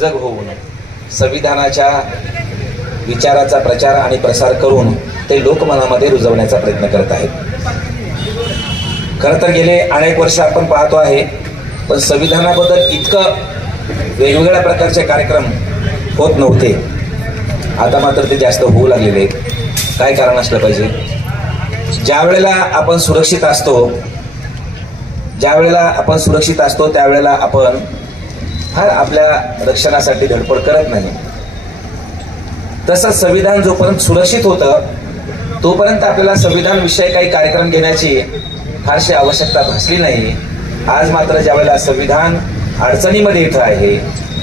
सजग होऊन संविधानाच्या विचाराचा प्रचार आणि प्रसार करून ते लोकमनामध्ये रुजवण्याचा प्रयत्न करत आहेत. खरं तर गेले अनेक वर्ष आपण पाहतो आहे, पण संविधानाबद्दल इतकं वेगवेगळ्या प्रकारचे कार्यक्रम होत नव्हते. आता मात्र ते जास्त होऊ लागलेले आहेत. काय कारण असलं पाहिजे? ज्या वेळेला आपण सुरक्षित असतो त्यावेळेला आपण फार आपल्या रक्षणासाठी धडपड करत नाही. तसंच संविधान जोपर्यंत सुरक्षित होतं तोपर्यंत आपल्याला संविधान विषयी काही कार्यक्रम घेण्याची फारशी आवश्यकता भासली नाही. आज मात्र ज्या वेळेला संविधान अडचणीमध्ये येत आहे,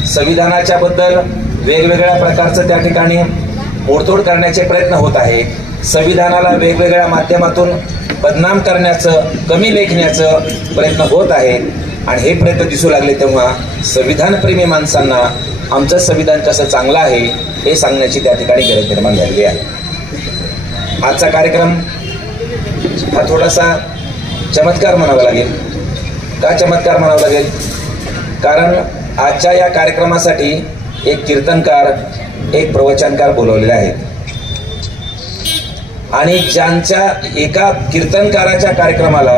संविधानाच्या बद्दल वेगवेगळ्या प्रकारचं त्या ठिकाणी मोडतोड करण्याचे प्रयत्न होत आहे, संविधानाला वेगवेगळ्या माध्यमातून बदनाम करण्याचं, कमी लेखण्याचं प्रयत्न होत आहे. आणि हे प्रयत्न दिसू लागले तेव्हा संविधानप्रेमी माणसांना आमचं संविधान कसं चांगलं आहे हे सांगण्याची त्या ठिकाणी गरज निर्माण झालेली आहे. आजचा कार्यक्रम हा थोडासा चमत्कार म्हणावा लागेल. का चमत्कार म्हणावा लागेल? कारण आजच्या या कार्यक्रमासाठी एक कीर्तनकार, एक प्रवचनकार बोलवलेले आहेत. आणि ज्यांच्या एका कीर्तनकाराच्या कार्यक्रमाला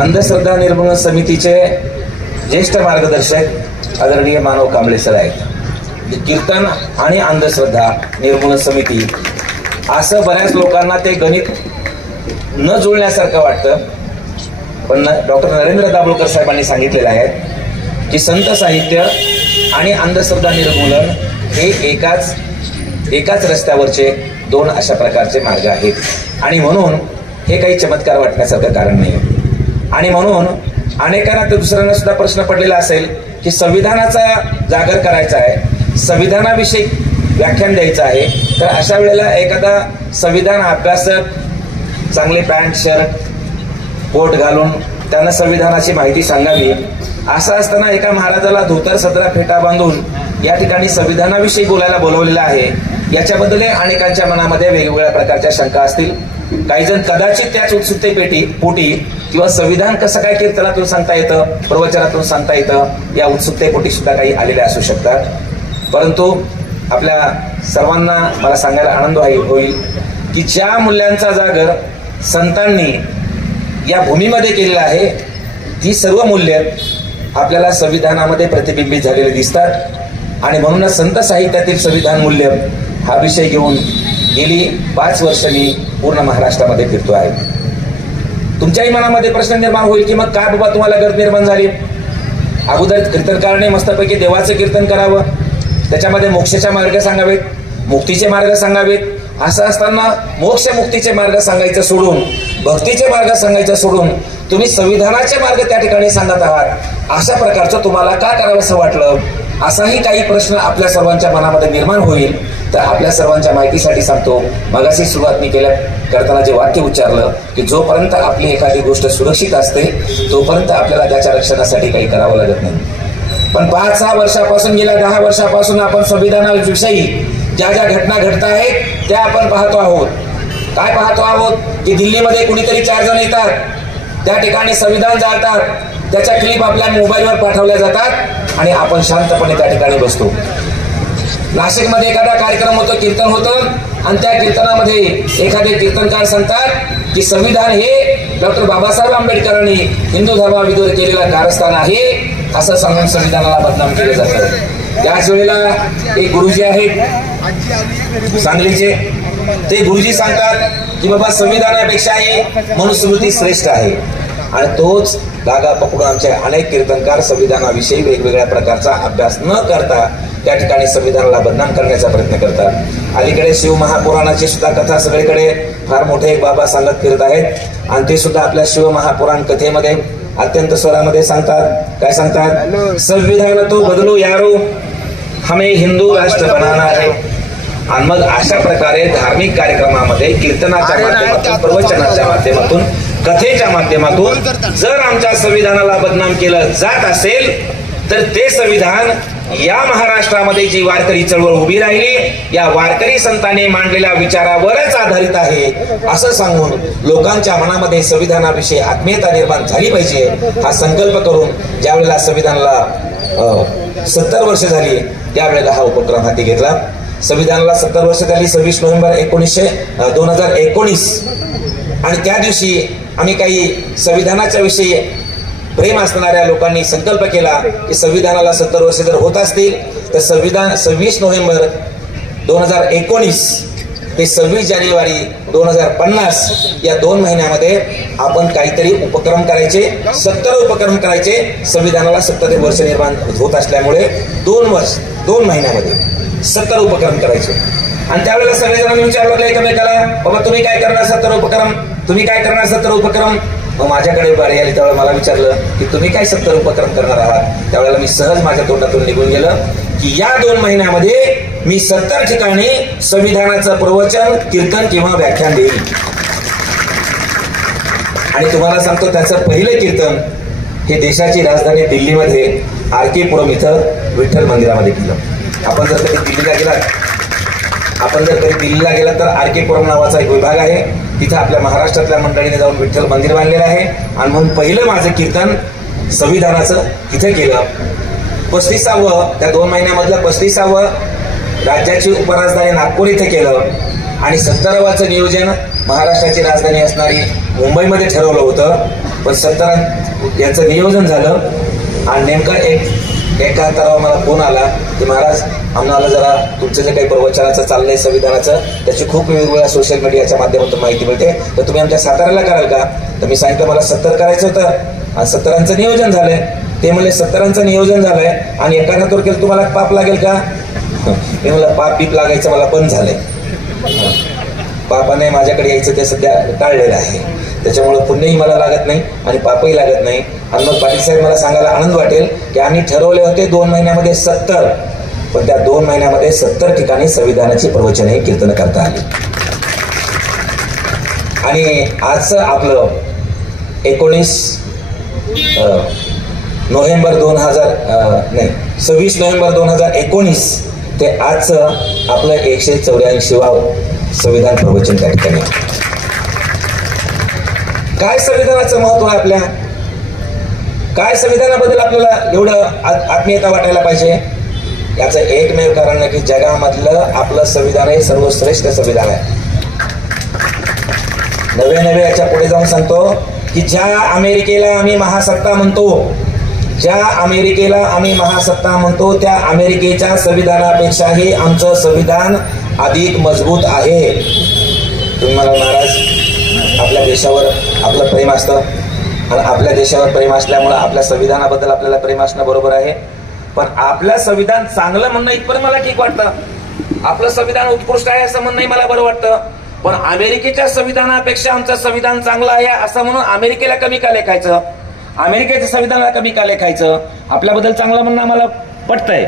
अंधश्रद्धा निर्मूलन समितीचे ज्येष्ठ मार्गदर्शक आदरणीय मानव कांबळे सर आहेत. कीर्तन आणि अंधश्रद्धा निर्मूलन समिती असं बऱ्याच लोकांना ते गणित न जुळण्यासारखं वाटतं. पण डॉक्टर नरेंद्र दाभोळकर साहेबांनी सांगितलेलं आहे की संत साहित्य आणि अंधश्रद्धा निर्मूलन हे एकाच रस्त्यावरचे दोन अशा प्रकारचे मार्ग आहेत. आणि म्हणून हे काही चमत्कार वाटण्यासारखं कारण नाही. आणि म्हणून अनेकांना तर दुसऱ्यांना सुद्धा प्रश्न पडलेला असेल की संविधानाचा जागर करायचा आहे, संविधानाविषयी व्याख्यान द्यायचं आहे, तर अशा वेळेला एखादा संविधान अभ्यासक चांगले पॅन्ट शर्ट कोट घालून त्यांना संविधानाची माहिती सांगावी. असं असताना एका महाराजाला धोतर सदरा फेटा बांधून या ठिकाणी संविधानाविषयी बोलायला बोलवलेलं आहे. याच्याबद्दल अनेकांच्या मनामध्ये वेगवेगळ्या प्रकारच्या शंका असतील. काही जण कदाचित त्याच उत्सुकतेपोटी किंवा संविधान कसं काय कीर्तनातून सांगता येतं, प्रवचनातून सांगता येतं, या उत्सुकतेपोटी सुद्धा काही आलेले असू शकतात. परंतु आपल्या सर्वांना मला सांगायला आनंद होईल की ज्या मूल्यांचा जागर संतांनी या भूमीमध्ये केलेला आहे ती सर्व मूल्य आपल्याला संविधानामध्ये प्रतिबिंबित झालेले दिसतात. आणि म्हणूनच संत साहित्यातील संविधान मूल्य हा विषय घेऊन गेली 5 वर्ष मी पूर्ण महाराष्ट्रामध्ये फिरतो आहे. तुमच्याही मनामध्ये प्रश्न निर्माण होईल की मग काय बाबा तुम्हाला गरज निर्माण झाली? अगोदर कीर्तनकाराने मस्तपैकी देवाचं कीर्तन करावं, त्याच्यामध्ये मोक्षाचे मार्ग सांगावेत, मुक्तीचे मार्ग सांगावेत. असं असताना मोक्ष मुक्तीचे मार्ग सांगायचं सोडून, भक्तीचे मार्ग सांगायचं सोडून तुम्ही संविधानाचे मार्ग त्या ठिकाणी सांगत आहात. अशा प्रकारचं तुम्हाला का करावंसं वाटलं? असाही काही प्रश्न आपल्या सर्वांच्या मनामध्ये निर्माण होईल. तर आपल्या सर्वांच्या माहितीसाठी सांगतो, मगाशी सुरुवात मी करताना जे वाक्य उच्चारलं की जोपर्यंत आपली एखादी गोष्ट सुरक्षित असते तोपर्यंत आपल्याला त्याच्या रक्षणासाठी काही करावं लागत नाही. पण 5-6 वर्षापासून, गेल्या 10 वर्षापासून आपण संविधानाविषयी ज्या ज्या घटना घडत आहेत त्या आपण पाहतो आहोत. काय पाहतो आहोत की दिल्लीमध्ये कुणीतरी 4 जण येतात, त्या ठिकाणी संविधान जाळतात, त्याच्या क्लिप आपल्या मोबाईलवर पाठवल्या जातात आणि आपण शांतपणे त्या ठिकाणी बसतो. नाशिकमध्ये एखादा कार्यक्रम होतो, कीर्तन होतं, आणि त्या कीर्तनामध्ये एखादे कीर्तनकार सांगतात की संविधान हे डॉक्टर बाबासाहेब आंबेडकरांनी हिंदू धर्माविरुद्ध केलेला कारस्थान आहे असं सांगून संविधानाला बदनाम केलं जातं. त्याच वेळेला एक गुरुजी आहेत सांगलीचे, ते गुरुजी सांगतात की बाबा संविधानापेक्षाही मनुस्मृती श्रेष्ठ आहे. आणि तोच धागा पकडून आमचे अनेक कीर्तनकार संविधानाविषयी वेगवेगळ्या प्रकारचा अभ्यास न करता त्या ठिकाणी संविधानाला बदनाम करण्याचा प्रयत्न करतात. अलीकडे शिवमहापुराणाची सुद्धा कथा सगळीकडे फार मोठे एक बाबा सांगत फिरत आहेत आणि ते सुद्धा आपल्या शिवमहापुराण कथेमध्ये अत्यंत स्वरामध्ये सांगतात. काय सांगतात? संविधान तो बदलू यारो, हमें हिंदू राष्ट्र बनाना है. आणि मग अशा प्रकारे धार्मिक कार्यक्रमामध्ये कीर्तनाच्या माध्यमातून, प्रवचनाच्या माध्यमातून, कथेच्या माध्यमातून जर आमच्या संविधानाला बदनाम केलं जात असेल तर ते संविधान या महाराष्ट्रामध्ये जी वारकरी चळवळ उभी राहिली या वारकरी संतांनी मांडलेल्या विचारावरच आधारित आहे असं सांगून लोकांच्या मनामध्ये संविधानाविषयी आत्मीयता निर्माण झाली पाहिजे हा संकल्प करून ज्यावेळेला संविधानाला 70 वर्ष झाली त्यावेळेला हा उपक्रम हाती घेतला. संविधानाला 70 वर्ष झाली 26 नोव्हेंबर 2019 आणि त्या दिवशी आम्ही काही संविधानाच्या विषयी प्रेम असणाऱ्या लोकांनी संकल्प केला की संविधानाला 70 वर्ष जर होत असतील तर 26 नोव्हेंबर 2019 ते 26 जानेवारी 2050 या 2 महिन्यामध्ये आपण काहीतरी उपक्रम करायचे, 70 उपक्रम करायचे. संविधानाला 70 वर्ष निर्माण होत असल्यामुळे 2 महिन्यामध्ये 70 उपक्रम करायचे. आणि त्यावेळेला सगळेजणांनी विचारलं एकमेकाला, बाबा तुम्ही काय करणार 70 उपक्रम, तुम्ही काय करणार 70 उपक्रम. मग माझ्याकडे बारी आली त्यावेळेला मला विचारलं की तुम्ही काय 70 उपक्रम करणार आहात. त्यावेळेला मी सहज माझ्या तोंडातून निघून गेलं की या 2 महिन्यामध्ये मी 70 ठिकाणी संविधानाचं प्रवचन, कीर्तन किंवा व्याख्यान देईन. आणि तुम्हाला सांगतो त्याचं पहिलं कीर्तन हे देशाची राजधानी दिल्लीमध्ये RK पुरम इथं विठ्ठल मंदिरामध्ये केलं. आपण जर कधी दिल्लीला गेलात तर RK पुरम नावाचा एक विभाग आहे, तिथं आपल्या महाराष्ट्रातल्या मंडळीने जाऊन विठ्ठल मंदिर बांधलेलं आहे. आणि म्हणून पहिलं माझं कीर्तन संविधानाचं तिथे केलं. 35वं त्या 2 महिन्यामधलं 35वं राज्याची उपराजधानी नागपूर इथे केलं. आणि 70वाचं नियोजन महाराष्ट्राची राजधानी असणारी मुंबईमध्ये ठरवलं होतं. पण 70 याचं नियोजन झालं आणि नेमका एका अंतरावर मला फोन आला की महाराज आम्हाला जरा तुमचं जे काही प्रवचनाचं चाललंय संविधानाचं त्याची खूप वेगवेगळ्या सोशल मीडियाच्या माध्यमातून माहिती मिळते, तर तुम्ही आमच्या साताऱ्याला कराल का. तर मी सांगितलं मला 70 करायचं होतं आणि 70चं नियोजन झालंय. ते म्हणले 70चं नियोजन झालंय आणि एका हातावर केलं तुम्हाला पाप लागेल का. मी म्हणलं पाप बीप लागायचं मला बंद झालंय. पापाने माझ्याकडे यायचं ते सध्या टाळलेलं आहे, त्याच्यामुळे पुण्यही मला लागत नाही आणि पापही लागत नाही. आणि मग पाटील साहेब मला सांगायला आनंद वाटेल की आम्ही ठरवले होते 2 महिन्यामध्ये 70, पण त्या 2 महिन्यामध्ये 70 ठिकाणी संविधानाची प्रवचनही कीर्तन करता आली. आणि आजचं आपलं 26 नोव्हेंबर 2019 ते आजचं आपलं 184वं संविधान प्रवचन त्या ठिकाणी. काय संविधानाचं महत्व आहे आपल्या, काय संविधानाबद्दल आपल्याला एवढं आत्मीयता वाटायला पाहिजे. याचं एकमेव कारण आहे की जगामधलं आपलं संविधान हे सर्वश्रेष्ठ संविधान आहे. नवे याच्या पुढे जाऊन सांगतो की ज्या अमेरिकेला आम्ही महासत्ता म्हणतो त्या अमेरिकेच्या संविधानापेक्षाही आमचं संविधान अधिक मजबूत आहे. तुम्ही मला महाराज आपल्या देशावर आपलं प्रेम असतं आणि आपल्या देशावर प्रेम असल्यामुळे आपल्या संविधानाबद्दल आपल्याला प्रेम असणं बरोबर आहे. पण आपलं संविधान चांगलं म्हणणं इथपर्यंत मला ठीक वाटतं, आपलं संविधान उत्कृष्ट आहे असं म्हणणंही मला बरं वाटतं. पण अमेरिकेच्या संविधानापेक्षा आमचं संविधान चांगलं आहे असं म्हणून अमेरिकेला कमी का लेखायचं, अमेरिकेच्या संविधानाला कमी का लेखायचं. आपल्याबद्दल चांगलं म्हणणं आम्हाला पटतंय,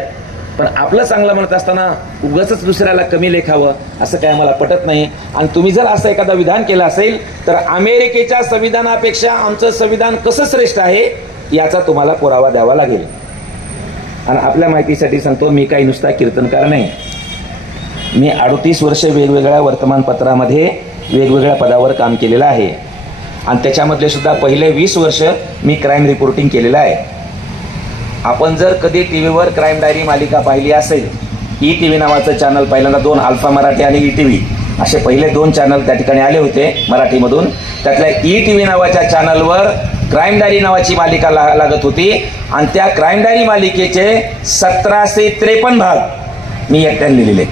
पण आपलं चांगलं म्हणत असताना उगाच दुसऱ्याला कमी लेखावं असं काय मला पटत नाही. आणि तुम्ही जर असं एखादं विधान केलं असेल तर अमेरिकेच्या संविधानापेक्षा आमचं संविधान कसं श्रेष्ठ आहे याचा तुम्हाला पुरावा द्यावा लागेल. आणि आपल्या माहितीसाठी सांगतो, मी काही नुसता कीर्तनकार नाही. मी 38 वर्ष वेगवेगळ्या वर्तमानपत्रामध्ये वेगवेगळ्या पदावर काम केलेलं आहे आणि त्याच्यामधले सुद्धा पहिले 20 वर्ष मी क्राईम रिपोर्टिंग केलेलं आहे. आपण जर कधी टीव्हीवर क्राईम डायरी मालिका पाहिली असेल, ETV नावाचं चॅनल पहिल्यांदा 2 अल्फा मराठी आणि ETV असे पहिले 2 चॅनल त्या ठिकाणी आले होते मराठीमधून. त्यातल्या ETV नावाच्या चॅनलवर क्राईम डायरी नावाची मालिका लागत होती आणि त्या क्राईम डायरी मालिकेचे 1753 भाग मी एकट्याने लिहिलेले.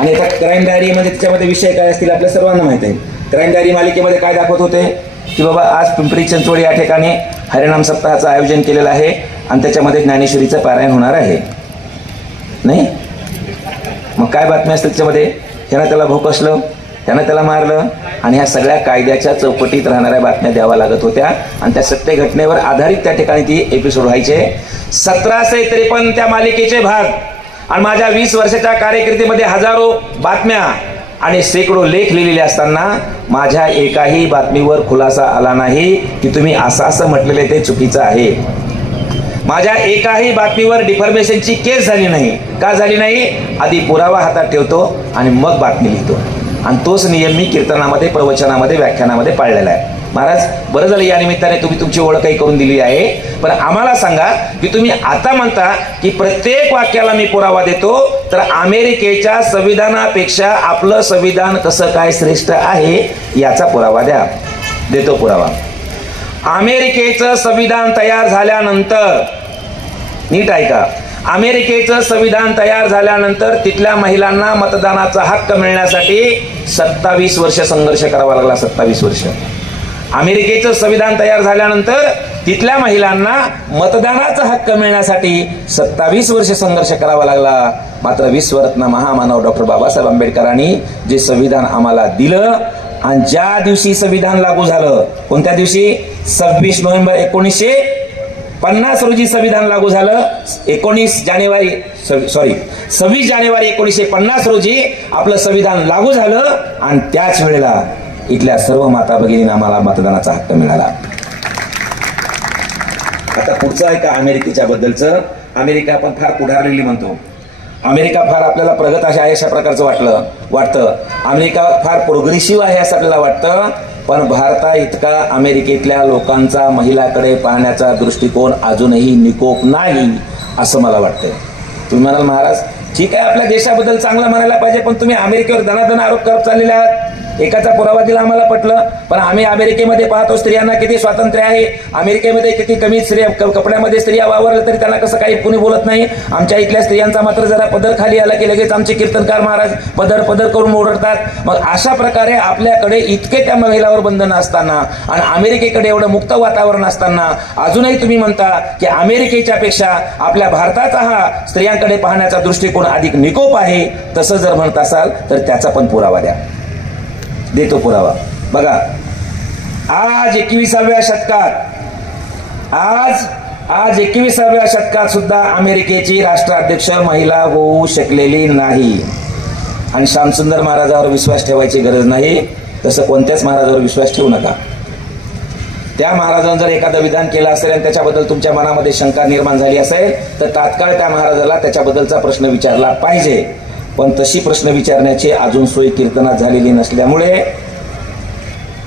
आणि त्या क्राईम डायरीमध्ये त्याच्यामध्ये विषय काय असतील आपल्या सर्वांना माहिती आहे. क्राईम डायरी मालिकेमध्ये काय दाखवत होते की बाबा आज पिंपरी चिंचवड या ठिकाणी हरिनाम सप्ताहाचं आयोजन केलेलं आहे आणि त्याच्यामध्ये ज्ञानेश्वरीचं पारायण होणार आहे. नाही मग काय बातम्या असतात त्याच्यामध्ये, ह्यानं त्याला भोकसलं, त्यानं त्याला मारलं आणि ह्या सगळ्या कायद्याच्या चौकटीत राहणाऱ्या बातम्या द्याव्या लागत होत्या आणि त्या सत्य घटनेवर आधारित त्या ठिकाणी ती एपिसोड व्हायचे. 1753 त्या मालिकेचे भाग आणि माझ्या 20 वर्षाच्या कारकिर्दीमध्ये हजारो बातम्या आणि शेकडो लेख लिहिलेले असताना माझ्या एकाही बातमीवर खुलासा आला नाही की तुम्ही असं म्हटलेले ते चुकीचं आहे. माझ्या एकाही बातमीवर डिफॉर्मेशनची केस झाली नाही. का झाली नाही? आधी पुरावा हातात ठेवतो आणि मग बातमी लिहितो आणि तोच नियम मी कीर्तनामध्ये, प्रवचनामध्ये, व्याख्यानामध्ये पाळलेला आहे. महाराज बरं झालं या निमित्ताने तुम्ही तुमची ओळखही करून दिली आहे, पण आम्हाला सांगा की तुम्ही आता म्हणता की प्रत्येक वाक्याला मी पुरावा देतो, तर अमेरिकेच्या संविधानापेक्षा आपलं संविधान कसं काय श्रेष्ठ आहे याचा पुरावा द्या. देतो पुरावा. अमेरिकेचं संविधान तयार झाल्यानंतर, नीट ऐका, अमेरिकेचं संविधान तयार झाल्यानंतर तिथल्या महिलांना मतदानाचा हक्क मिळण्यासाठी 27 वर्ष संघर्ष करावा लागला. 27 वर्ष. अमेरिकेचं संविधान तयार झाल्यानंतर तिथल्या महिलांना मतदानाचा हक्क मिळण्यासाठी 27 वर्ष संघर्ष करावा लागला. मात्र विश्वरत्न महामानव डॉक्टर बाबासाहेब आंबेडकरांनी जे संविधान आम्हाला दिलं आणि ज्या दिवशी संविधान लागू झालं, कोणत्या दिवशी? 26 नोव्हेंबर 1950 रोजी संविधान लागू झालं. 26 जानेवारी 1950 रोजी आपलं संविधान लागू झालं आणि त्याच वेळेला इथल्या सर्व माता भगिनींना आम्हाला मतदानाचा हक्क मिळाला. आता पुढचं आहे का अमेरिकेच्या बद्दलचं. अमेरिका आपण फार पुढारलेली म्हणतो, अमेरिका फार आपल्याला प्रगत आहे अशा प्रकारचं वाटतं. अमेरिका फार प्रोग्रेसिव्ह आहे असं आपल्याला वाटतं, पण भारता इतका अमेरिकेतल्या लोकांचा महिलाकडे पाहण्याचा दृष्टिकोन अजूनही निकोप नाही असं मला वाटतंय. तुम्ही म्हणाल महाराज ठीक आहे, आपल्या देशाबद्दल चांगलं म्हणायला पाहिजे, पण तुम्ही अमेरिकेवर दनादन आरोप करत चाललेले आहात. एकाचा पुरावा दिला आम्हाला पटलं, पण आम्ही अमेरिकेमध्ये पाहतो स्त्रियांना किती स्वातंत्र्य आहे, अमेरिकेमध्ये किती कमी स्त्रिया कपड्यामध्ये स्त्रिया वावरल्या तरी त्यांना कसं काही कुणी बोलत नाही. आमच्या इथल्या स्त्रियांचा मात्र जरा पदर खाली आला की लगेच आमचे कीर्तनकार महाराज पदर पदर करून ओरडतात. मग अशा प्रकारे आपल्याकडे इतके त्या महिलावर बंधन असताना आणि अमेरिकेकडे एवढं मुक्त वातावरण असताना अजूनही तुम्ही म्हणता की अमेरिकेच्या पेक्षा आपल्या भारताचा हा स्त्रियांकडे पाहण्याचा दृष्टिकोन अधिक निकोप आहे. तसं जर म्हणत असाल तर त्याचा पण पुरावा द्या. देतो पुरावा. बघा आज 21व्या शतकात सुद्धा अमेरिकेची राष्ट्राध्यक्ष महिला होऊ शकलेली नाही. आणि श्यामसुंदर महाराजांवर विश्वास ठेवायची गरज नाही, तसं कोणत्याच महाराजांवर विश्वास ठेवू नका. त्या महाराजांनी जर एखादं विधान केलं असेल आणि त्याच्याबद्दल तुमच्या मनामध्ये शंका निर्माण झाली असेल तर तात्काळ त्या महाराजाला त्याच्याबद्दलचा प्रश्न विचारला पाहिजे. पण तशी प्रश्न विचारण्याची अजून सोय कीर्तनात झालेली नसल्यामुळे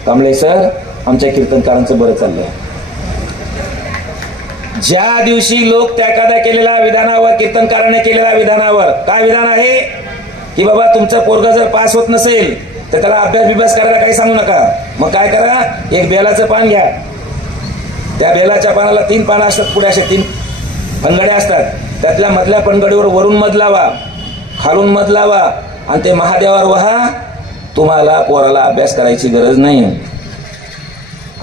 कांबळे सर आमच्या कीर्तनकारांचं बरं चाललंय. ज्या दिवशी लोक त्या एखाद्या केलेल्या विधानावर, कीर्तनकाराने केलेल्या विधानावर, काय विधान आहे की बाबा तुमचं पोरग जर पास होत नसेल तर त्याला अभ्यास करायला काही सांगू नका. मग काय करा, एक बेलाचं पान घ्या, त्या बेलाच्या पानाला 3 पानं असतात, पुढे असे 3 फनगड्या असतात, त्यातल्या मधल्या फनगडीवर वरून मध लावा, खालून मध लावा आणि ते महादेवावर वहा. तुम्हाला पोराला अभ्यास करायची गरज नाही.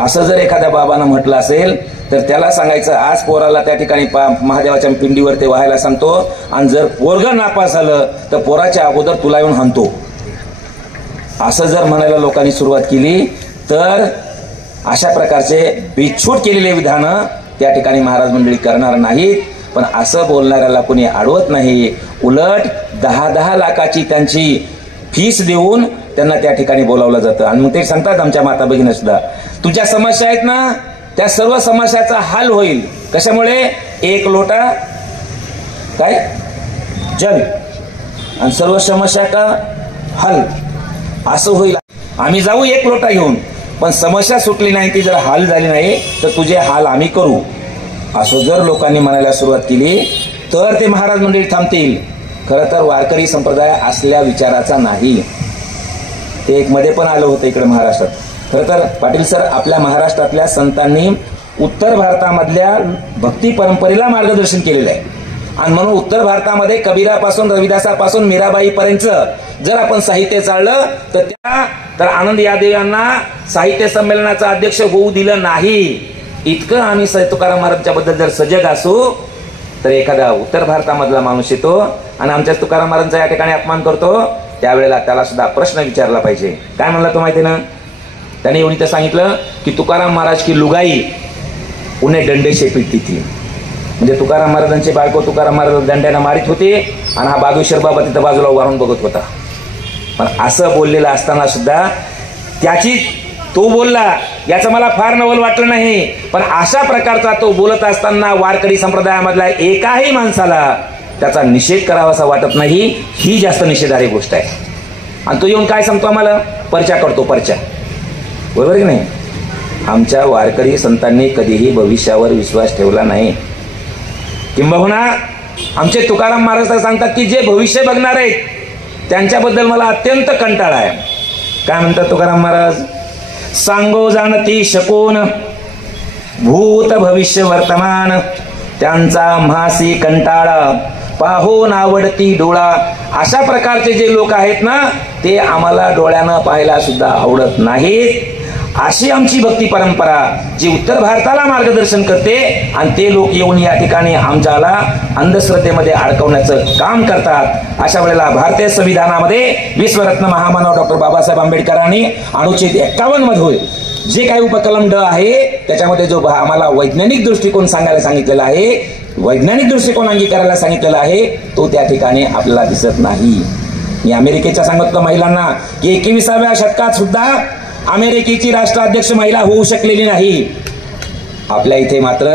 असं जर एखाद्या बाबानं म्हटलं असेल तर त्याला सांगायचं आज पोराला त्या ठिकाणी महादेवाच्या पिंडीवर ते व्हायला सांगतो आणि जर पोरग नापास झालं तर पोराच्या अगोदर तुला येऊन हाणतो. असं जर म्हणायला लोकांनी सुरुवात केली तर अशा प्रकारचे बिछूट केलेले विधानं त्या ठिकाणी महाराज मंडळी करणार नाहीत. पण असं बोलणाऱ्याला कोणी अडवत नाही. उलट 10-10 लाखाची त्यांची फीस देऊन त्यांना त्या ठिकाणी बोलावलं जातं. आणि मग ते सांगतात आमच्या माता भगिनी सुद्धा, तुझ्या समस्या आहेत ना त्या सर्व समस्याचा हल होईल. कशामुळे? 1 लोटा काय जल आणि सर्व समस्या का हल असं होईल. आम्ही जाऊ 1 लोटा घेऊन, पण समस्या सुटली नाही, ती जर हाल झाली नाही तर तुझे हाल आम्ही करू. असं जर लोकांनी म्हणायला सुरुवात केली तर ते महाराज मंडळी थांबतील. खरं तर वारकरी संप्रदाय असल्या विचाराचा नाही. ते एक मध्ये पण आलं होतं इकडे महाराष्ट्रात. खरं तर पाटील सर आपल्या महाराष्ट्रातल्या संतांनी उत्तर भारतामधल्या भक्ती परंपरेला मार्गदर्शन केलेलं आहे. आणि म्हणून उत्तर भारतामध्ये कबीरापासून रविदासापासून मीराबाईपर्यंत जर आपण साहित्य चाललं तर आनंद यादव यांना साहित्य संमेलनाचा अध्यक्ष होऊ दिलं नाही. इतकं आम्ही तुकाराम महाराजांच्या बद्दल जर सजग असू तर एखादा उत्तर भारतामधला माणूस येतो आणि आमच्या तुकाराम महाराजांचा या ठिकाणी अपमान करतो, त्यावेळेला त्याला सुद्धा प्रश्न विचारला पाहिजे. काय म्हणला तो माहिती ना, त्याने एवढी तर सांगितलं की तुकाराम महाराज की लुगाई उन्हे डंडे से पीटती थी. म्हणजे तुकाराम महाराजांची बायको तुकाराम महाराज दंड्यानं मारित होते आणि हा बागेश्वर बाबा तिथं बाजूला उभारून बघत होता. पण असं बोललेलं असताना सुद्धा त्याची तो बोलला याचं मला फार नवल वाटलं नाही. पण अशा प्रकारचा तो बोलत असताना वारकरी संप्रदायामधल्या एकाही माणसाला त्याचा निषेध करावासा वाटत नाही. ही जास्त निषेधार्ह गोष्ट आहे. आणि तो येऊन काय सांगतो आम्हाला, परचा करतो, परचा. बरोबर की नाही? आमच्या वारकरी संतांनी कधीही भविष्यावर विश्वास ठेवला नाही. किंबहुना आमचे तुकाराम महाराज तर सांगतात की जे भविष्य बघणार आहेत त्यांच्याबद्दल मला अत्यंत कंटाळा आहे. काय म्हणतात तुकाराम महाराज? सांगो जाणती शकून भूत भविष्य वर्तमान, त्यांचा म्हासी कंटाळा पाहून आवडती डोळा. अशा प्रकारचे जे लोक आहेत ना, ते आम्हाला डोळ्यानं पाहायला सुद्धा आवडत नाहीत. अशी आमची भक्ती परंपरा जी उत्तर भारताला मार्गदर्शन करते, आणि ते लोक येऊन या ठिकाणी आमच्याला अंधश्रद्धेमध्ये अडकवण्याचं काम करतात. अशा वेळेला भारतीय संविधानामध्ये विश्वरत्न महामानव डॉक्टर बाबासाहेब आंबेडकरांनी अनुच्छेद 51 मध्ये जे काही उपकलम ड आहे त्याच्यामध्ये जो आम्हाला वैज्ञानिक दृष्टिकोन सांगायला सांगितलेला आहे, वैज्ञानिक दृष्टिकोन अंगीकारायला सांगितलेला आहे, तो त्या ठिकाणी आपल्याला दिसत नाही. मी अमेरिकेच्या सांगितलं महिलांना की 21व्या शतकात सुद्धा अमेरिकेची राष्ट्राध्यक्ष महिला होऊ शकलेली नाही. आपल्या इथे मात्र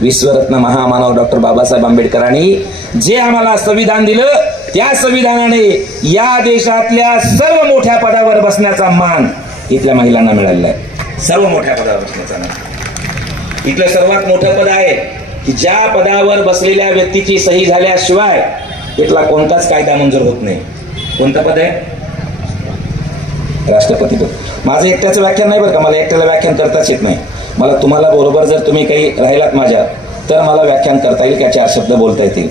विश्वरत्न महामानव डॉक्टर बाबासाहेब आंबेडकरांनी जे आम्हाला संविधान दिलं, त्या संविधानाने या देशातल्या सर्व मोठ्या पदावर बसण्याचा मान इथल्या महिलांना मिळालेला आहे. सर्व मोठ्या पदावर बसण्याचा मान. इथलं सर्वात मोठं पद आहे की ज्या पदावर बसलेल्या व्यक्तीची सही झाल्याशिवाय इथला कोणताच कायदा मंजूर होत नाही. कोणतं पद आहे? राष्ट्रपती पद. माझं एकट्याचं व्याख्यान नाही बरं का, मला एकट्याला व्याख्यान करताच येत नाही. मला तुम्हाला बरोबर जर तुम्ही काही राहिलात माझ्या, तर मला व्याख्यान करता येईल, त्या 4 शब्द बोलता येतील.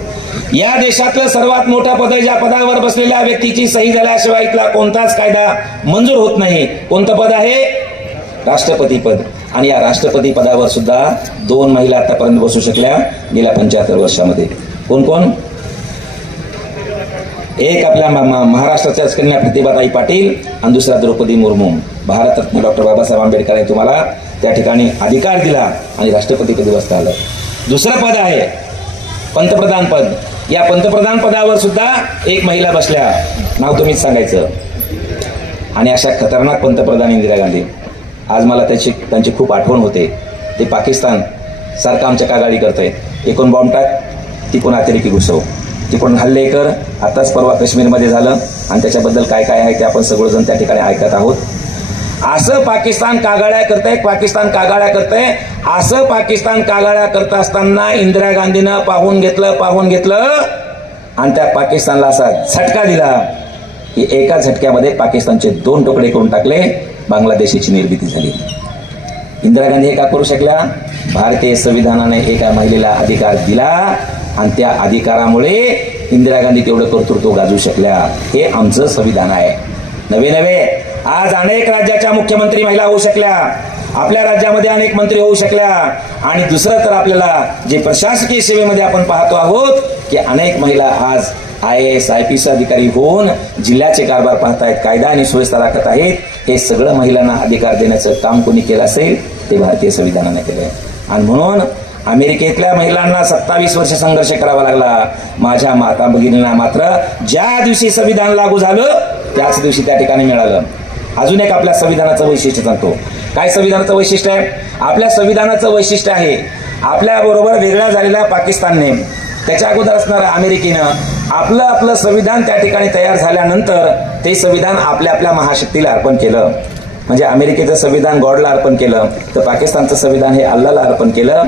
या देशातलं सर्वात मोठं पद, ज्या पदावर बसलेल्या व्यक्तीची सही झाल्याशिवाय इथला कोणताच कायदा मंजूर होत नाही. कोणतं पद आहे? राष्ट्रपती पद. आणि या राष्ट्रपती पदावर सुद्धा 2 महिला आतापर्यंत बसू शकल्या गेल्या 75 वर्षामध्ये. कोण कोण? एक आपल्या महाराष्ट्राच्या कन्या प्रतिभाताई पाटील आणि दुसरा द्रौपदी मुर्मू. भारतरत्न डॉक्टर बाबासाहेब आंबेडकरांनी तुम्हाला त्या ठिकाणी अधिकार दिला आणि राष्ट्रपती पदी बसता आलं. दुसरं पद आहे पंतप्रधान पद. या पंतप्रधान पदावर सुद्धा एक महिला बसल्या. नाव तुम्हीच सांगायचं. आणि अशा खतरनाक पंतप्रधान इंदिरा गांधी. आज मला त्यांची खूप आठवण होते. ते पाकिस्तान सारखं आमच्या कागाळी करतायत. एकूण बॉम्ब टाक, तिकून अतिरेकी घुसव, तिकडून हल्ले कर. आताच परवा काश्मीरमध्ये झालं आणि त्याच्याबद्दल काय काय आहे ते आपण सगळेजण त्या ठिकाणी ऐकत आहोत. असं पाकिस्तान कागाळ्या करतंय, पाकिस्तान कागाळ्या करतंय. असं पाकिस्तान कागाळ्या करत असताना इंदिरा गांधीनं पाहून घेतलं आणि त्या पाकिस्तानला असा झटका दिला की एका झटक्यामध्ये पाकिस्तानचे 2 तुकडे करून टाकले. बांगलादेशाची निर्मिती झाली. इंदिरा गांधी हे का करू शकल्या? भारतीय संविधानाने एका महिलेला अधिकार दिला आणि त्या अधिकारामुळे इंदिरा गांधी तेवढं कर्तृत्व गाजवू शकल्या. हे आमचं संविधान आहे. नवे आज अनेक राज्याच्या मुख्यमंत्री महिला होऊ शकल्या. आपल्या राज्यामध्ये अनेक मंत्री होऊ शकल्या. आणि दुसरं तर आपल्याला जे प्रशासकीय सेवेमध्ये आपण पाहतो आहोत की अनेक महिला आज IAS IPS अधिकारी होऊन जिल्ह्याचे कारभार पाहतायत, कायदा आणि सुव्यवस्था राखत आहेत. हे सगळं महिलांना अधिकार देण्याचं काम कोणी केलं असेल ते भारतीय संविधानाने केलंय. आणि म्हणून अमेरिकेतल्या महिलांना 27 वर्ष संघर्ष करावा लागला. माझ्या माता भगिनींना मात्र ज्या दिवशी संविधान लागू झालं त्याच दिवशी त्या ठिकाणी मिळालं. अजून एक आपल्या संविधानाचं वैशिष्ट्य सांगतो. काय संविधानाचं वैशिष्ट्य आहे? आपल्या संविधानाचं वैशिष्ट्य आहे आपल्या बरोबर वेगळ्या झालेल्या पाकिस्तानने, त्याच्या अगोदर असणाऱ्या अमेरिकेनं आपलं संविधान त्या ठिकाणी तयार झाल्यानंतर ते संविधान आपल्या महाशक्तीला अर्पण केलं. म्हणजे अमेरिकेचं संविधान गॉडला अर्पण केलं, तर पाकिस्तानचं संविधान हे अल्लाहला अर्पण केलं.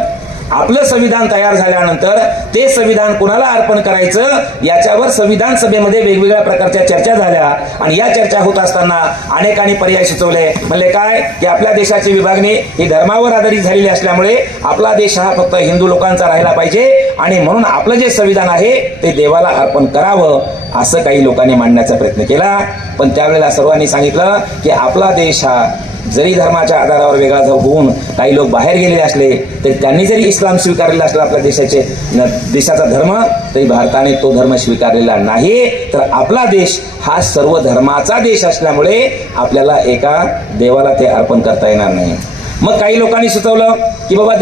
आपलं संविधान तयार झाल्यानंतर ते संविधान कुणाला अर्पण करायचं याच्यावर संविधान सभेमध्ये वेगवेगळ्या प्रकारच्या चर्चा झाल्या. आणि या चर्चा होत असताना अनेकांनी पर्याय सुचवले. म्हणले काय की आपल्या देशाची विभागणी ही धर्मावर आधारित झालेली असल्यामुळे आपला देश हा फक्त हिंदू लोकांचा राहिला पाहिजे आणि म्हणून आपलं जे संविधान आहे ते देवाला अर्पण करावं, असं काही लोकांनी मांडण्याचा प्रयत्न केला. पण त्यावेळेला सर्वांनी सांगितलं की आपला देश हा जरी धर्माच्या आधारावर वेगळा होऊन काही लोक बाहेर गेलेले असले तरी त्यांनी जरी इस्लाम स्वीकारलेला असला आपल्या देशाचा धर्म, तरी भारताने तो धर्म स्वीकारलेला नाही. तर आपला देश हा सर्व धर्माचा देश असल्यामुळे आपल्याला एका देवाला ते अर्पण करता येणार नाही. मग काही लोकांनी सुचवलं की बाबा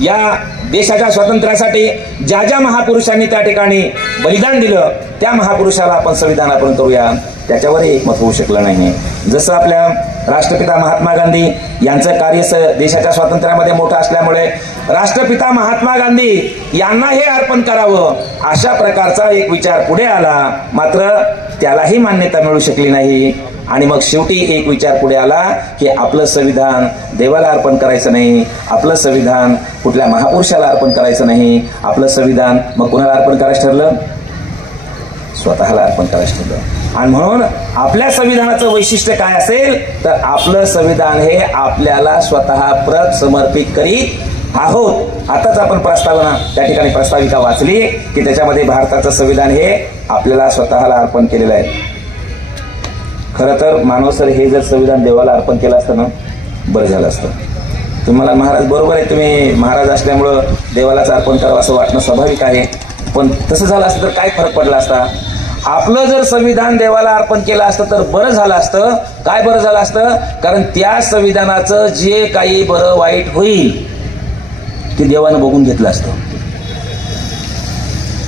या देशाच्या स्वातंत्र्यासाठी ज्या ज्या महापुरुषांनी त्या ठिकाणी बलिदान दिलं त्या महापुरुषाला आपण संविधान अर्पण करूया. त्याच्यावरही एकमत होऊ शकलं नाही. जसं आपल्या राष्ट्रपिता महात्मा गांधी यांचं कार्य देशाच्या स्वातंत्र्यामध्ये मोठं असल्यामुळे राष्ट्रपिता महात्मा गांधी यांना हे अर्पण करावं अशा प्रकारचा एक विचार पुढे आला. मात्र त्यालाही मान्यता मिळू शकली नाही. आणि मग शेवटी एक विचार पुढे आला की आपलं संविधान देवाला अर्पण करायचं नाही, आपलं संविधान कुठल्या महापुरुषाला अर्पण करायचं नाही, आपलं संविधान मग कुणाला अर्पण करायचं ठरलं? स्वतःला अर्पण करायचं ठरलं. आणि म्हणून आपल्या संविधानाचं वैशिष्ट्य काय असेल तर आपलं संविधान हे आपल्याला स्वतः प्रत समर्पित करीत आहोत. आताच आपण प्रस्तावना त्या ठिकाणी प्रस्ताविका वाचली की त्याच्यामध्ये भारताचं संविधान हे आपल्याला स्वतःला अर्पण केलेलं आहे. खरं तर मानव सर हे जर संविधान देवाला अर्पण केलं असतं ना बरं झालं असतं. तुम्हाला महाराज बरोबर आहे, तुम्ही महाराज असल्यामुळं देवालाच अर्पण करावं असं वाटणं स्वाभाविक आहे. पण तसं झालं असतं तर काय फरक पडला असता? आपलं जर संविधान देवाला अर्पण केलं असतं तर बरं झालं असतं. काय बरं झालं असतं? कारण त्या संविधानाचं जे काही बरं वाईट होईल ते देवानं बघून घेतलं असतं.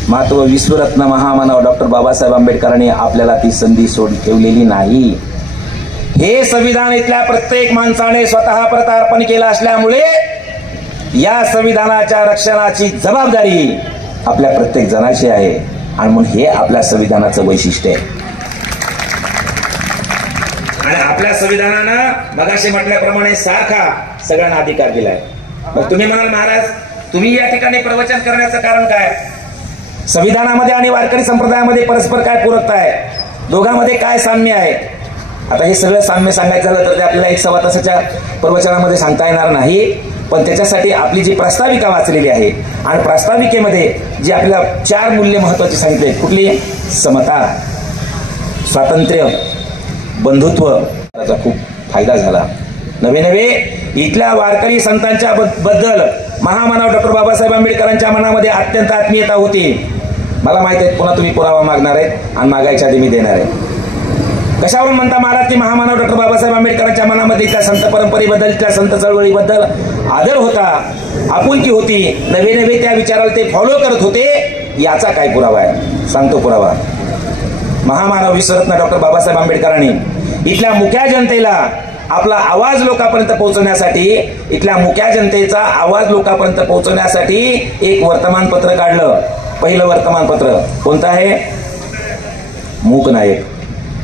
मात्र विश्वरत्न महामानव डॉक्टर बाबासाहेब आंबेडकरांनी आपल्याला ती संधी सोड ठेवलेली नाही. हे संविधान इथल्या प्रत्येक माणसाने स्वतः प्रत अर्पण केलं असल्यामुळे या संविधानाच्या रक्षणाची जबाबदारी आपल्या प्रत्येक जणाची आहे. आणि म्हणून हे आपल्या संविधानाचं वैशिष्ट्य आहे. आणि आपल्या संविधानानं मगाशी म्हटल्याप्रमाणे सारखा सगळ्यांना अधिकार दिलाय. मग तुम्ही म्हणाल महाराज तुम्ही या ठिकाणी प्रवचन करण्याचं कारण काय? संविधानामध्ये आणि वारकरी संप्रदायामध्ये परस्पर काय पूरकता आहे? दोघांमध्ये काय साम्य आहे? आता हे सगळं साम्य सांगायचं झालं तर ते आपल्याला 1 सव्वा तासाच्या प्रवचनामध्ये सांगता येणार नाही. पण त्याच्यासाठी आपली जी प्रस्ताविका वाचलेली आहे आणि प्रस्ताविकेमध्ये जी आपल्याला 4 मूल्य महत्वाची सांगितले, कुठली? समता, स्वातंत्र्य, बंधुत्व, त्याचा खूप फायदा झाला. नवे इथल्या वारकरी संतांच्या बद्दल महामानव डॉक्टर बाबासाहेब आंबेडकरांच्या मनामध्ये अत्यंत आत्मीयता होती. मला माहित आहे पुन्हा तुम्ही पुरावा मागणार आहेत आणि मागायच्या आधी मी देणार आहे. कशावरून म्हणता महाराज की महामानव डॉक्टर बाबासाहेब आंबेडकरांच्या मनामध्ये त्या संत परंपरेबद्दल, त्या संत चळवळीबद्दल आदर होता, आपुलकी होती. नवे त्या विचाराला ते फॉलो करत होते. याचा काय पुरावा आहे? सांगतो पुरावा. महामानव विश्वरत्न डॉक्टर बाबासाहेब आंबेडकरांनी इथल्या मुक्या जनतेला आपला आवाज लोकांपर्यंत पोहोचवण्यासाठी, इथल्या मुक्या जनतेचा आवाज लोकांपर्यंत पोहोचवण्यासाठी एक वर्तमानपत्र काढलं. पहिलं वर्तमानपत्र कोणतं आहे? मूक नायक.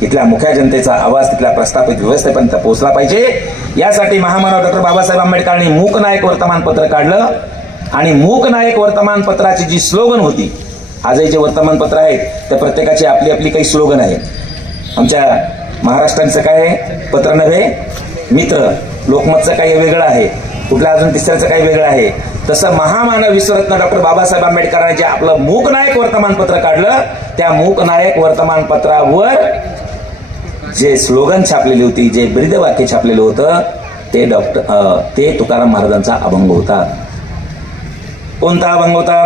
इथल्या मुख्या जनतेचा आवाज तिथल्या प्रस्थापित व्यवस्थेपर्यंत पोहोचला पाहिजे यासाठी महामानव डॉक्टर बाबासाहेब आंबेडकरांनी मूक नायक वर्तमानपत्र काढलं. आणि मूक नायक वर्तमानपत्राची जी स्लोगन होती, आजही जे वर्तमानपत्र आहेत त्या प्रत्येकाची आपली आपली काही स्लोगन आहे. आमच्या महाराष्ट्राचं काय आहे? पत्र नव्हे मित्र. लोकमतचं काही वेगळं आहे, कुठल्या अजून तिसऱ्याचं काही वेगळं आहे. तसं महामानव विश्वरत्न डॉक्टर बाबासाहेब आंबेडकरांनी जे आपलं मूक नायक वर्तमानपत्र काढलं, त्या मूक नायक वर्तमानपत्रावर जे स्लोगन छापलेली होती, जे ब्रीदवाक्य छापलेलं होतं ते तुकाराम महाराजांचा अभंग होता. कोणता अभंग होता?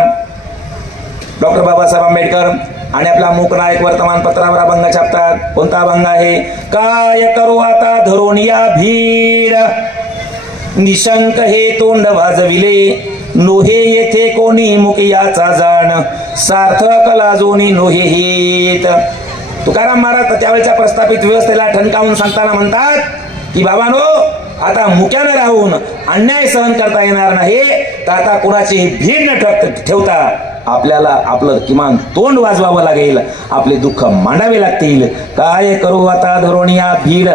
डॉक्टर बाबासाहेब आंबेडकर आणि आपला मूक नायक वर्तमानपत्रावर अभंग छापतात. कोणता अभंग आहे? काय करू आता धरून या भीड, निशंक हे तोंड वाजविले, नोहे येथे कोणी मुकियाचा जाण, सार्थक लाजोनी नोहे हेत. तुकाराम महाराज त्यावेळेच्या प्रस्थापित व्यवस्थेला ठणकावून सांगताना म्हणतात की बाबांनो, आता मुक्यानं राहून अन्याय सहन करता येणार नाही, तर आता कुणाची भीड न ठेवता आपल्याला आपलं किमान तोंड वाजवावं लागेल, आपले दुःख मांडावे लागतील. काय करू आता धरून या भीड.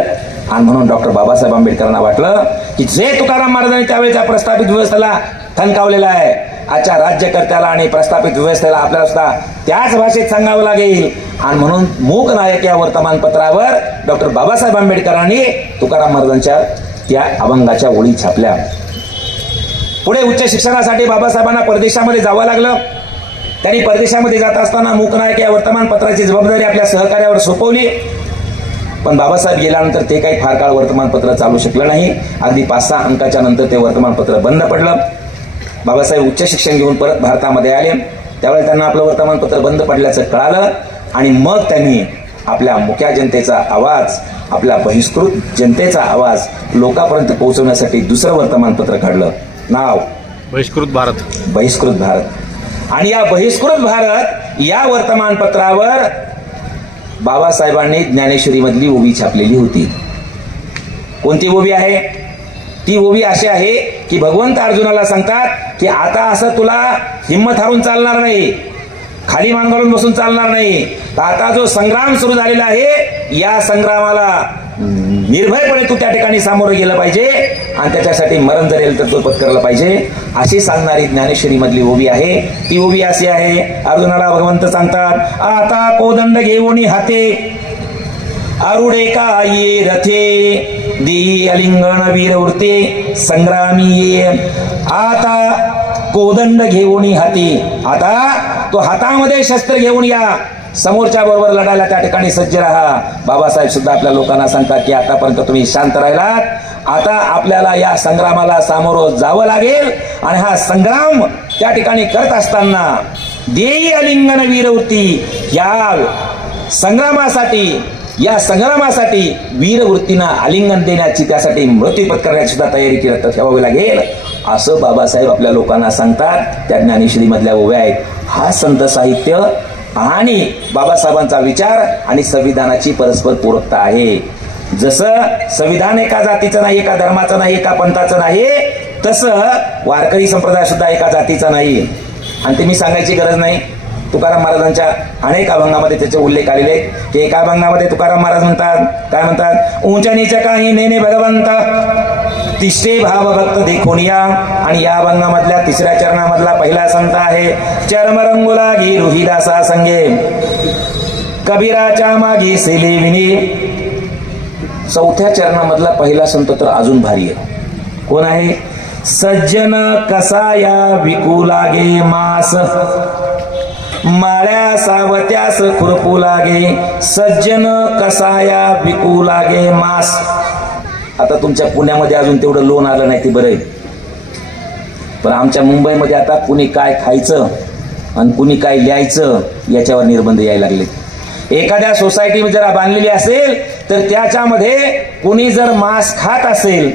आणि म्हणून डॉक्टर बाबासाहेब आंबेडकरांना वाटलं की जे तुकाराम महाराजांनी त्यावेळेच्या प्रस्थापित व्यवस्थेला ठणकावलेलं आहे, आजच्या राज्यकर्त्याला आणि प्रस्थापित व्यवस्थेला आपल्याला सुद्धा त्याच भाषेत सांगावं लागेल. आणि म्हणून मूक नायक या वर्तमानपत्रावर डॉक्टर बाबासाहेब आंबेडकरांनी तुकाराम महाराजांच्या त्या अभंगाच्या ओळी छापल्या. पुढे उच्च शिक्षणासाठी बाबासाहेबांना परदेशामध्ये जावं लागलं. त्यांनी परदेशामध्ये जात असताना मूक नायक या वर्तमानपत्राची जबाबदारी आपल्या सहकार्यावर सोपवली. पण बाबासाहेब गेल्यानंतर ते काही फार काळ वर्तमानपत्र चालू शकलं नाही. अगदी 5-6 अंकाच्या नंतर ते वर्तमानपत्र बंद पडलं. बाबासाहेब उच्च शिक्षण घेऊन परत भारतामध्ये आले. त्यावेळेस त्यांना आपलं वर्तमानपत्र बंद पडल्याचं कळालं आणि मग त्यांनी आपल्या मुक्या जनतेचा आवाज, आपल्या बहिष्कृत जनतेचा आवाज लोकांपर्यंत पोहोचवण्यासाठी दुसरं वर्तमानपत्र काढलं. नाव बहिष्कृत भारत. बहिष्कृत भारत. आणि या बहिष्कृत भारत या वर्तमानपत्रावर बाबासाहेबांनी ज्ञानेश्वरी मधली ओवी छापलेली होती. कोणती ओवी आहे? ती ओवी अशी आहे की भगवंत अर्जुनाला सांगतात की आता असं तुला हिंमत हारून चालणार नाही, खाली मान घालून बसून चालणार नाही. आता जो संग्राम सुरू झालेला आहे, या संग्रामाला निर्भयपणे तू त्या ठिकाणी सामोरं गेलं पाहिजे आणि त्याच्यासाठी मरण जर येईल तर तो पत्करलं पाहिजे, अशी सांगणारी ज्ञानेश्वरी मधली ओवी आहे. ती ओवी अशी आहे, अर्जुनाला भगवंत सांगतात, आता कोदंड घेऊन हाते आरुडे का ये रथे देई अलिंगण वीरवृत्ते संग्रामी ये. आता कोदंड घेऊन हाती, आता तो हातामध्ये शस्त्र घेऊन या, समोरच्या बरोबर लढायला त्या ठिकाणी सज्ज राहा. बाबासाहेब सुद्धा आपल्या लोकांना सांगतात की आतापर्यंत तुम्ही शांत राहिलात, आता आपल्याला या संग्रामाला सामोरं जावं लागेल आणि हा संग्राम त्या ठिकाणी करत असताना देई अलिंगण वीरवृत्ती, या संग्रामासाठी वीरवृत्तीनं आलिंगन देण्याची, त्यासाठी मृत्यू पत्करण्याची सुद्धा तयारी ठेवावी लागेल, असं बाबासाहेब आपल्या लोकांना सांगतात. त्या ज्ञानेश्वरी मधल्या ओव्या आहेत. हा संत साहित्य आणि बाबासाहेबांचा विचार आणि संविधानाची परस्पर पूरकता आहे. जसं संविधान एका जातीचं नाही, एका धर्माचं नाही, एका पंथाचं नाही, तसं वारकरी संप्रदाय सुद्धा एका जातीचा नाही. आणि ते मी सांगायची गरज नाही. तुकाराम महाराजांच्या अनेक अभंगामध्ये त्याचे उल्लेख आलेले आहेत. की एका अभंगामध्ये तुकाराम महाराज म्हणतात, काय म्हणतात, उंच नीच काही नेने भगवंता तिष्ठे भाव भक्त देखून या. आणि या अभंगामधल्या तिसऱ्या चरणामधला पहिला संत आहे, चरमरंगुला गी रुहिदासा संगे कबीराच्या मागे सेले विने. चौथ्या चरणामधला पहिला संत तर अजून भारी आहे. कोण आहे, सज्जन कसा या विकू लागे मास, माळ्या सावत्यास खुरपू लागे, सज्जन कसाया विकू लागे मास. आता तुमच्या पुण्यामध्ये अजून तेवढं लोन आलं नाही ते बरं आहे, पण आमच्या मुंबईमध्ये आता कुणी काय खायचं आणि कुणी काय लिहायचं याच्यावर निर्बंध यायला लागले. एखाद्या सोसायटी जर बांधलेली असेल तर त्याच्यामध्ये कुणी जर मांस खात असेल,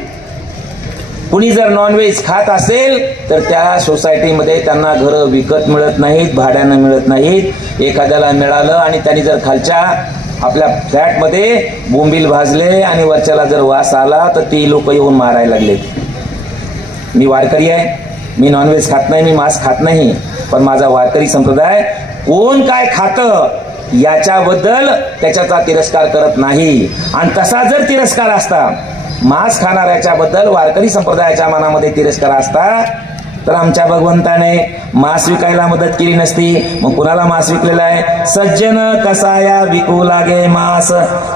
कुणी जर नॉनव्हेज खात असेल तर त्या सोसायटीमध्ये त्यांना घरं विकत मिळत नाहीत, भाड्यानं मिळत नाहीत. एखाद्याला मिळालं आणि त्यांनी जर खालच्या आपल्या फ्लॅटमध्ये बोंबील भाजले आणि वरच्याला जर वास आला तर ती लोक येऊन मारायला लागले. मी वारकरी आहे, मी नॉनव्हेज खात नाही, मी मांस खात नाही, पण माझा वारकरी संप्रदाय कोण काय खातं याच्याबद्दल त्याच्याचा तिरस्कार करत नाही. आणि तसा जर तिरस्कार असता, मांस खाणाऱ्याच्या बद्दल वारकरी संप्रदायाच्या मनामध्ये तिरस्कार असता, तर आमच्या भगवंताने मांस विकायला मदत केली नसती. मग कुणाला मांस विकलेला आहे, सज्जन कसाया विकू लागे मांस.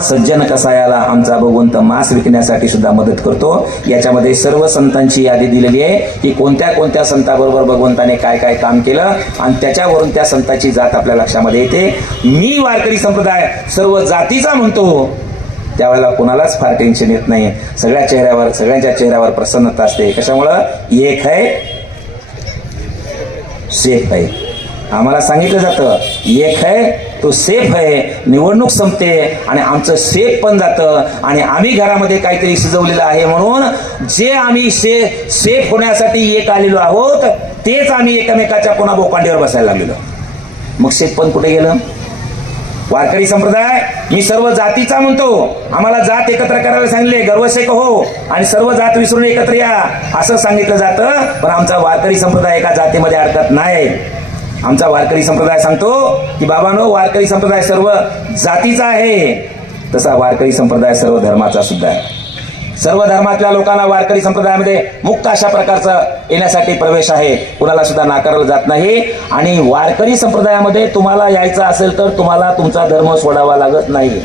सज्जन कसायाला आमचा भगवंत मांस विकण्यासाठी सुद्धा मदत करतो. याच्यामध्ये सर्व संतांची यादी दिलेली आहे की कोणत्या कोणत्या संताबरोबर भगवंताने काय काय काम केलं आणि त्याच्यावरून त्या संतांची जात आपल्या लक्षामध्ये येते. मी वारकरी संप्रदाय सर्व जातीचा म्हणतो त्यावेळेला कोणालाच फार टेन्शन येत नाही. सगळ्यांच्या चेहऱ्यावर प्रसन्नता असते. कशामुळं, एक है सेफ आहे. आम्हाला सांगितलं जातं एक है तो सेफ आहे. निवडणूक संपते आणि आमचं सेफ पण जातं आणि आम्ही घरामध्ये काहीतरी शिजवलेलं आहे म्हणून जे आम्ही सेफ होण्यासाठी एक आलेलो आहोत तेच आम्ही एकमेकाच्या पुन्हा बोकांडीवर बसायला लागलेलो. मग सेफ पण कुठे गेलं. वारकरी संप्रदाय मी सर्व जातीचा म्हणतो. आम्हाला जात एकत्र करायला सांगितले, गर्वशेक हो आणि सर्व जात विसरून एकत्र या असं सांगितलं जातं. पण आमचा वारकरी संप्रदाय एका जातीमध्ये अडकत नाही. आमचा वारकरी संप्रदाय सांगतो की बाबांनो, वारकरी संप्रदाय सर्व जातीचा आहे, तसा वारकरी संप्रदाय सर्व धर्माचा सुद्धा आहे. सर्व धर्मातल्या लोकांना वारकरी संप्रदायामध्ये मुक्त अशा प्रकारचा येण्यासाठी प्रवेश आहे. कुणाला सुद्धा नाकारलं जात नाही. आणि वारकरी संप्रदायामध्ये तुम्हाला यायचं असेल तर तुम्हाला तुमचा धर्म सोडावा लागत नाही.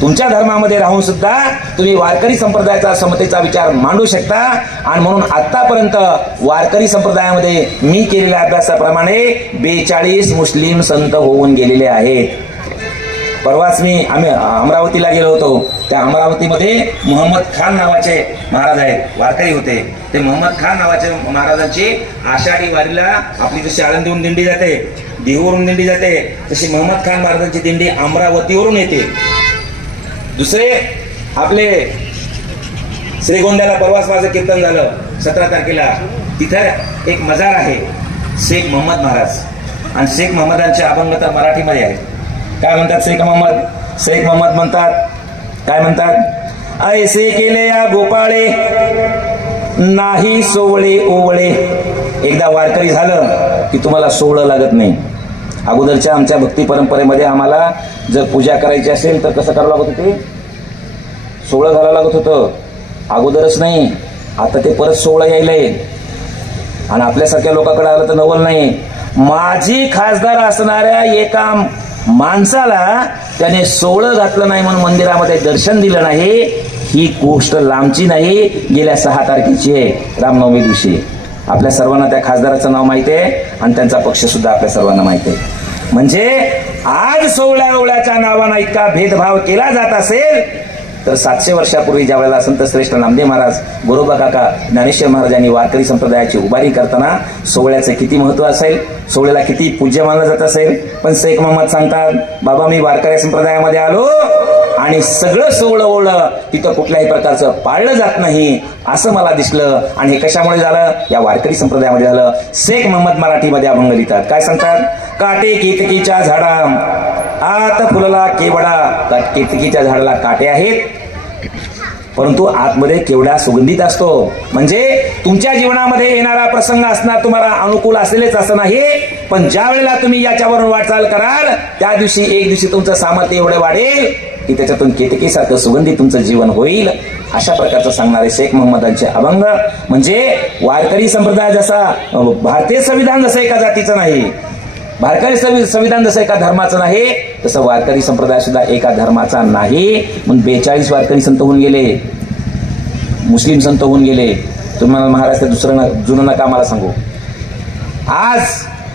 तुमच्या धर्मामध्ये राहून सुद्धा तुम्ही वारकरी संप्रदायाचा समतेचा विचार मांडू शकता. आणि म्हणून आतापर्यंत वारकरी संप्रदायामध्ये मी केलेल्या अभ्यासाप्रमाणे 42 मुस्लिम संत होऊन गेलेले आहेत. परवाच आम्ही अमरावतीला गेलो होतो. त्या अमरावतीमध्ये मोहम्मद खान नावाचे महाराज आहेत, वारकरी होते. ते मोहम्मद खान नावाच्या महाराजांची आषाढी वारीला आपली जशी आळंदीहून दिंडी जाते, देहूवरून दिंडी जाते, तशी मोहम्मद खान महाराजांची दिंडी अमरावतीवरून येते. दुसरे आपले श्रीगोंद्याला परवाच माझं कीर्तन झालं 17 तारखेला. तिथं एक मजार आहे, शेख मोहम्मद महाराज. आणि शेख मोहम्मदांचे अभंग तर मराठीमध्ये आहेत. काय म्हणतात शेख मोहम्मद म्हणतात, काय म्हणतात, ऐसे केले या गोपाळे नाही सोवळे ओवळे. एकदा वारकरी झालं की तुम्हाला सोवळं लागत नाही. अगोदरच्या आमच्या भक्ती परंपरेमध्ये आम्हाला जर पूजा करायची असेल तर कसं करावं लागत होते, 16 घालावं लागत होतं, अगोदरच नाही. आता ते परत 16 यायलंय आणि आपल्यासारख्या लोकांकडे आलं तर 90 नाही. माजी खासदार असणाऱ्या एका माणसाला त्याने 16 घातलं नाही म्हणून मंदिरामध्ये दर्शन दिलं नाही. ही गोष्ट लांबची नाही, गेल्या 6 तारखेची आहे, रामनवमी दिवशी. आपल्या सर्वांना त्या खासदाराचं नाव माहिती आहे आणि त्यांचा पक्ष सुद्धा आपल्या सर्वांना माहिती आहे. म्हणजे आज 16 नावानं इतका भेदभाव केला जात असेल तर 700 वर्षापूर्वी ज्या वेळेला संत श्रेष्ठ नामदेव महाराज, गोरोबा काका, ज्ञानेश्वर महाराज यांनी वारकरी संप्रदायाची उभारी करताना 16चं किती महत्व असेल, 16ला किती पूज्य मानलं जात असेल. पण शेख मोहम्मद सांगतात, बाबा मी वारकरी संप्रदायामध्ये आलो आणि सगळं 16 ओळं तिथं कुठल्याही प्रकारचं पाळलं जात नाही असं मला दिसलं. आणि हे कशामुळे झालं? या वारकरी संप्रदायामध्ये झालं. शेख मोहम्मद मराठीमध्ये अभंग लिहितात, काय सांगतात? काटे केतकीच्या झाडा आत फुलला केवडा. केतकीच्या झाडाला काटे आहेत परंतु आतमध्ये केवढा सुगंधित असतो. म्हणजे तुमच्या जीवनामध्ये येणारा प्रसंग असणार तुम्हाला अनुकूल असलेलेच असं नाही, पण ज्या वेळेला तुम्ही याच्यावरून वाटचाल कराल त्या दिवशी एक दिवशी तुमचं सामर्थ्य एवढं वाढेल की त्याच्यातून केतकीसारखं सुगंधित तुमचं जीवन होईल. अशा प्रकारचं सांगणारे शेख मोहम्मदांचे अभंग. म्हणजे वारकरी संप्रदाय जसा भारतीय संविधान जसं एका जातीचं नाही, भारतीय संविधान जसं एका धर्माचं नाही, तसं वारकरी संप्रदाय सुद्धा एका धर्माचा नाही. मग 42 वारकरी संत होऊन गेले, मुस्लिम संत होऊन गेले. तुम्हाला महाराष्ट्रात दुसरं जुनं नका मला सांगू.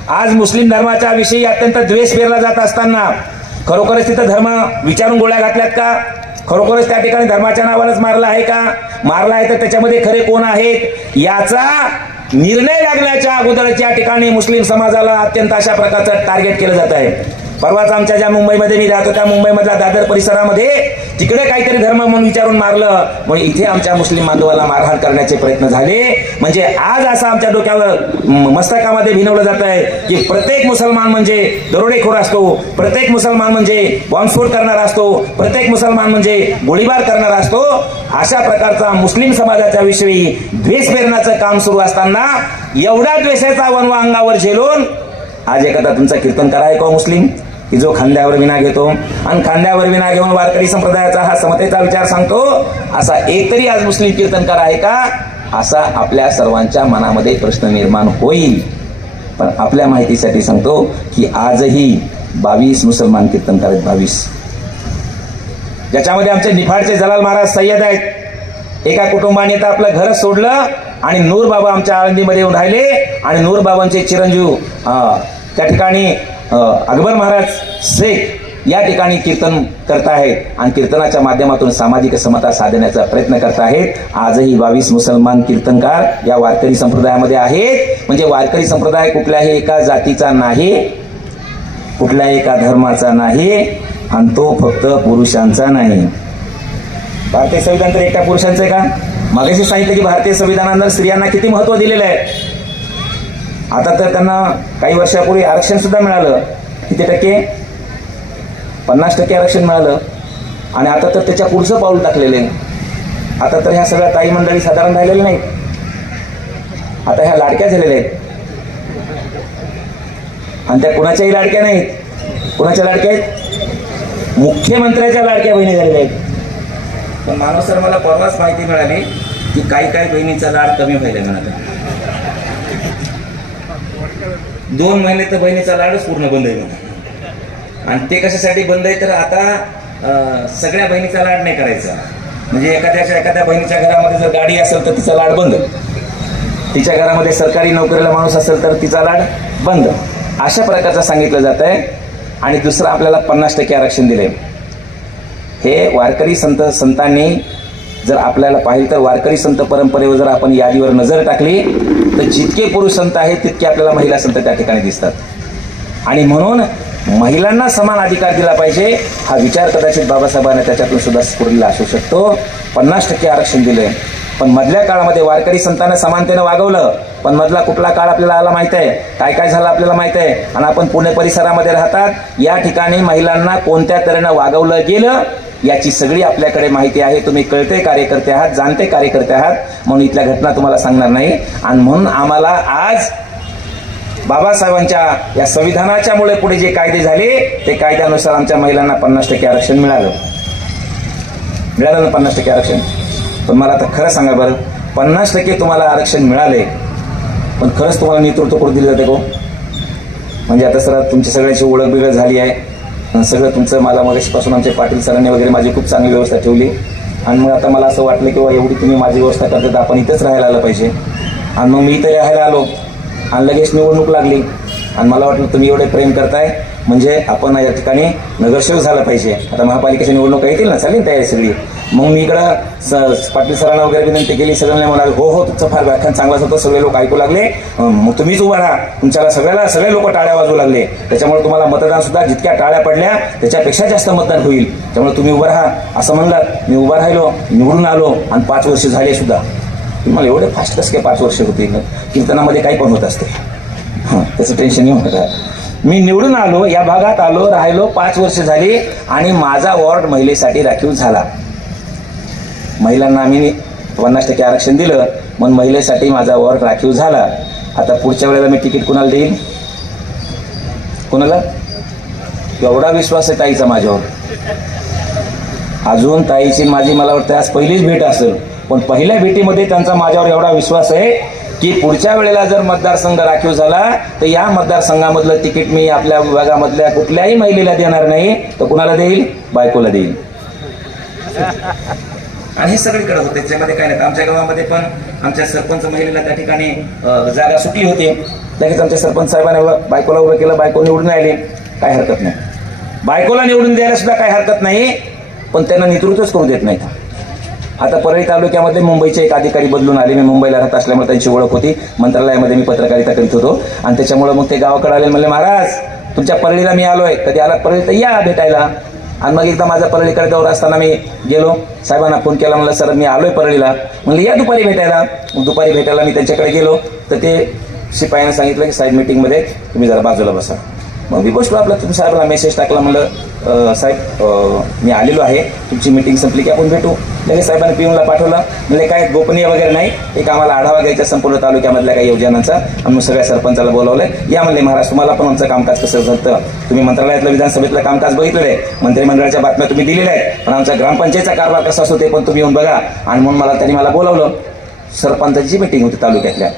आज मुस्लिम धर्माच्या विषयी अत्यंत द्वेष पेरला जात असताना खरोखरच तिथं धर्म विचारून गोळ्या घातल्यात का? खरोखरच त्या ठिकाणी धर्माच्या नावानंच मारला आहे का? मारला आहे तर त्याच्यामध्ये खरे कोण आहेत याचा निर्णय लागण्याच्या अगोदरच्या ठिकाणी मुस्लिम समाजाला अत्यंत अशा प्रकारचं टार्गेट केलं जात आहे. परवाच आमच्या ज्या मुंबईमध्ये मी राहतो त्या मुंबईमधल्या दादर परिसरामध्ये तिकडे काहीतरी धर्म म्हणून विचारून मारलं, मग इथे आमच्या मुस्लिम बांधवाला मारहाण करण्याचे प्रयत्न झाले. म्हणजे आज असं आमच्या डोक्यावर मस्तकामध्ये भिनवलं जात आहे की प्रत्येक मुसलमान म्हणजे दरोडेखोर असतो, प्रत्येक मुसलमान म्हणजे बॉम्बस्फोट करणारा असतो, प्रत्येक मुसलमान म्हणजे गोळीबार करणारा असतो. अशा प्रकारचा मुस्लिम समाजाच्या विषयी द्वेष पेरण्याचं काम सुरू असताना एवढ्या द्वेषाचा वनवा अंगावर झेलून आज एखादा तुमचा कीर्तनकार आहे का मुस्लिम की जो खांद्यावर विना घेतो आणि खांद्यावर विना घेऊन वारकरी संप्रदायाचा हा समतेचा विचार सांगतो, असा एकतरी आज मुस्लिम कीर्तनकार आहे का? असा आपल्या सर्वांच्या मनामध्ये प्रश्न निर्माण होईल. पण आपल्या माहितीसाठी सांगतो की आजही 22 मुसलमान कीर्तनकार आहेत, 22. ज्याच्यामध्ये आमचे निफाडचे जलाल महाराज सय्यद आहेत. एका कुटुंबाने तर आपलं घर सोडलं आणि नूर बाबा आमच्या आळंदीमध्ये येऊन राहिले आणि नूर बाबांचे चिरंजीव त्या ठिकाणी अकबर महाराज शेख या ठिकाणी कीर्तन करतायत आणि कीर्तनाच्या माध्यमातून सामाजिक समता साधण्याचा प्रयत्न करतायत. आजही 22 मुसलमान कीर्तनकार या वारकरी संप्रदायामध्ये आहेत. म्हणजे वारकरी संप्रदाय कुठल्याही एका जातीचा नाही, कुठल्याही एका धर्माचा नाही आणि तो फक्त पुरुषांचा नाही. भारतीय संविधान तर एकट्या पुरुषांचं आहे का? मागाशी सांगितलं की भारतीय संविधानानं स्त्रियांना किती महत्व दिलेलं आहे. आता तर त्यांना काही वर्षापूर्वी आरक्षण सुद्धा मिळालं. किती टक्के? 50% आरक्षण मिळालं. आणि आता तर त्याच्या पुढचं पाऊल टाकलेलं आहे. आता तर ह्या सगळ्या ताई मंडळी साधारण राहिलेल्या नाहीत, आता ह्या लाडक्या झालेल्या आहेत. आणि त्या कुणाच्याही लाडक्या नाहीत. कुणाच्या लाडक्या आहेत? मुख्यमंत्र्याच्या लाडक्या बहिणी झालेल्या आहेत. पण मानव सर मला परवाच माहिती मिळाली की काही बहिणीचा लाड कमी व्हायला मिळाला. 2 महिने तर बहिणीचा लाडच पूर्ण बंद आहे म्हणा. आणि ते कशासाठी बंद आहे तर आता सगळ्या बहिणीचा लाड नाही करायचा. म्हणजे एखाद्या बहिणीच्या घरामध्ये जर गाडी असेल तर तिचा लाड बंद, तिच्या घरामध्ये सरकारी नोकरीला माणूस असेल तर तिचा लाड बंद, अशा प्रकारचं सांगितलं जात आहे. आणि दुसरं आपल्याला 50% आरक्षण दिले. हे वारकरी संतांनी जर आपल्याला पाहिलं तर वारकरी संत परंपरेवर जर आपण यादीवर नजर टाकली तर जितके पुरुष संत आहेत तितके आपल्याला महिला संत त्या ठिकाणी दिसतात. आणि म्हणून महिलांना समान अधिकार दिला पाहिजे हा विचार कदाचित बाबासाहेबांना त्याच्यातून सुद्धा स्फुरलेला असू शकतो. 50% आरक्षण दिले. पण मधल्या काळामध्ये वारकरी संतांना समानतेनं वागवलं, पण मधला कुठला काळ आपल्याला माहित आहे, काय झालं आपल्याला माहित आहे. आणि आपण पुणे परिसरामध्ये राहतात, या ठिकाणी महिलांना कोणत्या तऱ्हेनं वागवलं गेलं याची सगळी आपल्याकडे माहिती आहे. तुम्ही कळते कार्यकर्ते आहात, जाणते कार्यकर्ते आहात, म्हणून इथल्या घटना तुम्हाला सांगणार नाही. आणि म्हणून आम्हाला आज बाबासाहेबांच्या या संविधानाच्या मुळे पुढे जे कायदे झाले ते कायद्यानुसार आमच्या महिलांना 50% आरक्षण मिळालं. मिळालं ना 50% आरक्षण? पण मला आता खरं सांगा बरं, 50% तुम्हाला आरक्षण मिळाले, पण खरंच तुम्हाला नेतृत्व करून दिलं जाते को? म्हणजे आता सर तुमच्या सगळ्याची ओळख बिळख झाली आहे, सगळं तुमचं मला मगाशीपासून आमचे पाटील सरांनी वगैरे माझी खूप चांगली व्यवस्था ठेवली, आणि मग आता मला असं वाटलं की एवढी तुम्ही माझी व्यवस्था करता, आपण इथंच राहायला आलं पाहिजे. आणि मग मी इथं राहायला आलो आणि लगेच निवडणूक लागली, आणि मला वाटलं तुम्ही एवढे प्रेम करताय म्हणजे आपण या ठिकाणी नगरसेवक झालं पाहिजे. आता महापालिकेच्या निवडणुका येतील ना, चालेल तयारी सगळी. मग मी इकडं पाटील सरांना वगैरे विनंती केली, सगळ्यांना म्हणाले हो हो तुमचं फार व्याख्यान चांगलाच होतं, सगळे लोक ऐकू लागले, मग तुम्हीच उभा राहा. तुमच्याला सगळे लोक टाळ्या वाजवू लागले, त्याच्यामुळे तुम्हाला मतदान सुद्धा जितक्या टाळ्या पडल्या त्याच्यापेक्षा जास्त मतदान होईल, त्यामुळे तुम्ही उभा राहा असं म्हणलात. मी उभा राहिलो, निवडून आलो, आणि 5 वर्ष झाले सुद्धा. तुम्हाला एवढे फास्ट कसं काय 5 वर्ष होते? कीर्तनामध्ये काही पण होत असते, त्याचं टेन्शन नाही होतं. मी निवडून आलो, या भागात आलो, राहिलो, 5 वर्ष झाली, आणि माझा वॉर्ड महिलेसाठी राखीव झाला. महिलांना आम्ही 50% आरक्षण दिलं, म्हणून महिलेसाठी माझा वॉर्ड राखीव झाला. आता पुढच्या वेळेला मी तिकीट कुणाला देईन? कोणाला? एवढा विश्वास आहे ताईचा माझ्यावर. अजून ताईची माझी मला वाटतं आज पहिलीच भेट असेल, पण पहिल्या भेटीमध्ये त्यांचा माझ्यावर एवढा विश्वास आहे की पुढच्या वेळेला जर मतदारसंघ राखीव झाला तर या मतदारसंघामधलं तिकीट मी आपल्या विभागामधल्या कुठल्याही महिलेला देणार नाही, तर कुणाला देईल? बायकोला देईल. आणि हे सगळीकडे होते, त्याच्यामध्ये काय नाही. आमच्या गावामध्ये पण आमच्या सरपंच महिलेला त्या ठिकाणी जागा सुटली होती, लगेच आमच्या सरपंच साहेबांनी बायकोला उभं केलं, बायको निवडून आली, काय हरकत नाही. बायकोला निवडून द्यायला सुद्धा काही हरकत नाही, पण त्यांना नेतृत्वच करू देत नाहीत. आता परळी तालुक्यामध्ये मुंबईचे एक अधिकारी बदलून आले, मी मुंबईला राहत असल्यामुळे त्यांची ओळख होती, मंत्रालयामध्ये मी पत्रकारिता करीत होतो, आणि त्याच्यामुळे मग ते गावाकडे आले, म्हणले महाराज तुमच्या परळीला मी आलोय, कधी आलात परळी तर या भेटायला. आणि मग एकदा माझा परळीकडे दौरा असताना मी गेलो, साहेबांना फोन केला, म्हणलं सर मी आलोय परळीला, म्हणलं या दुपारी भेटायला. दुपारी भेटायला मी त्यांच्याकडे गेलो, तर ते शिपायाने सांगितलं की साहेब मीटिंगमध्ये तुम्ही जरा बाजूला बसा. मग मी बसलो, आपला तुम्ही साहेबांना मेसेज टाकला, म्हणलं साहेब मी आलेलो आहे, तुमची मीटिंग संपली की आपण भेटू. लगेच साहेबांनी पिऊनला पाठवलं, म्हणजे काय गोपनीय वगैरे नाही, एक आम्हाला आढावा घ्यायचा संपूर्ण तालुक्यामधल्या काही योजनांचा, आणि मग सगळ्या सरपंचाला बोलावलंय. या म्हणले महाराज तुम्हाला पण आमचं कामकाज कसं झालं, तुम्ही मंत्रालयातलं विधानसभेतलं कामकाज बघितलेलं आहे, मंत्रिमंडळाच्या बातम्या तुम्ही दिलेल्या आहेत, पण आमचा ग्रामपंचायतचा कारभार कसा असतो ते पण तुम्ही येऊन बघा. आणि म्हणून त्यांनी मला बोलावलं. सरपंचाची मीटिंग होती तालुक्यातल्या.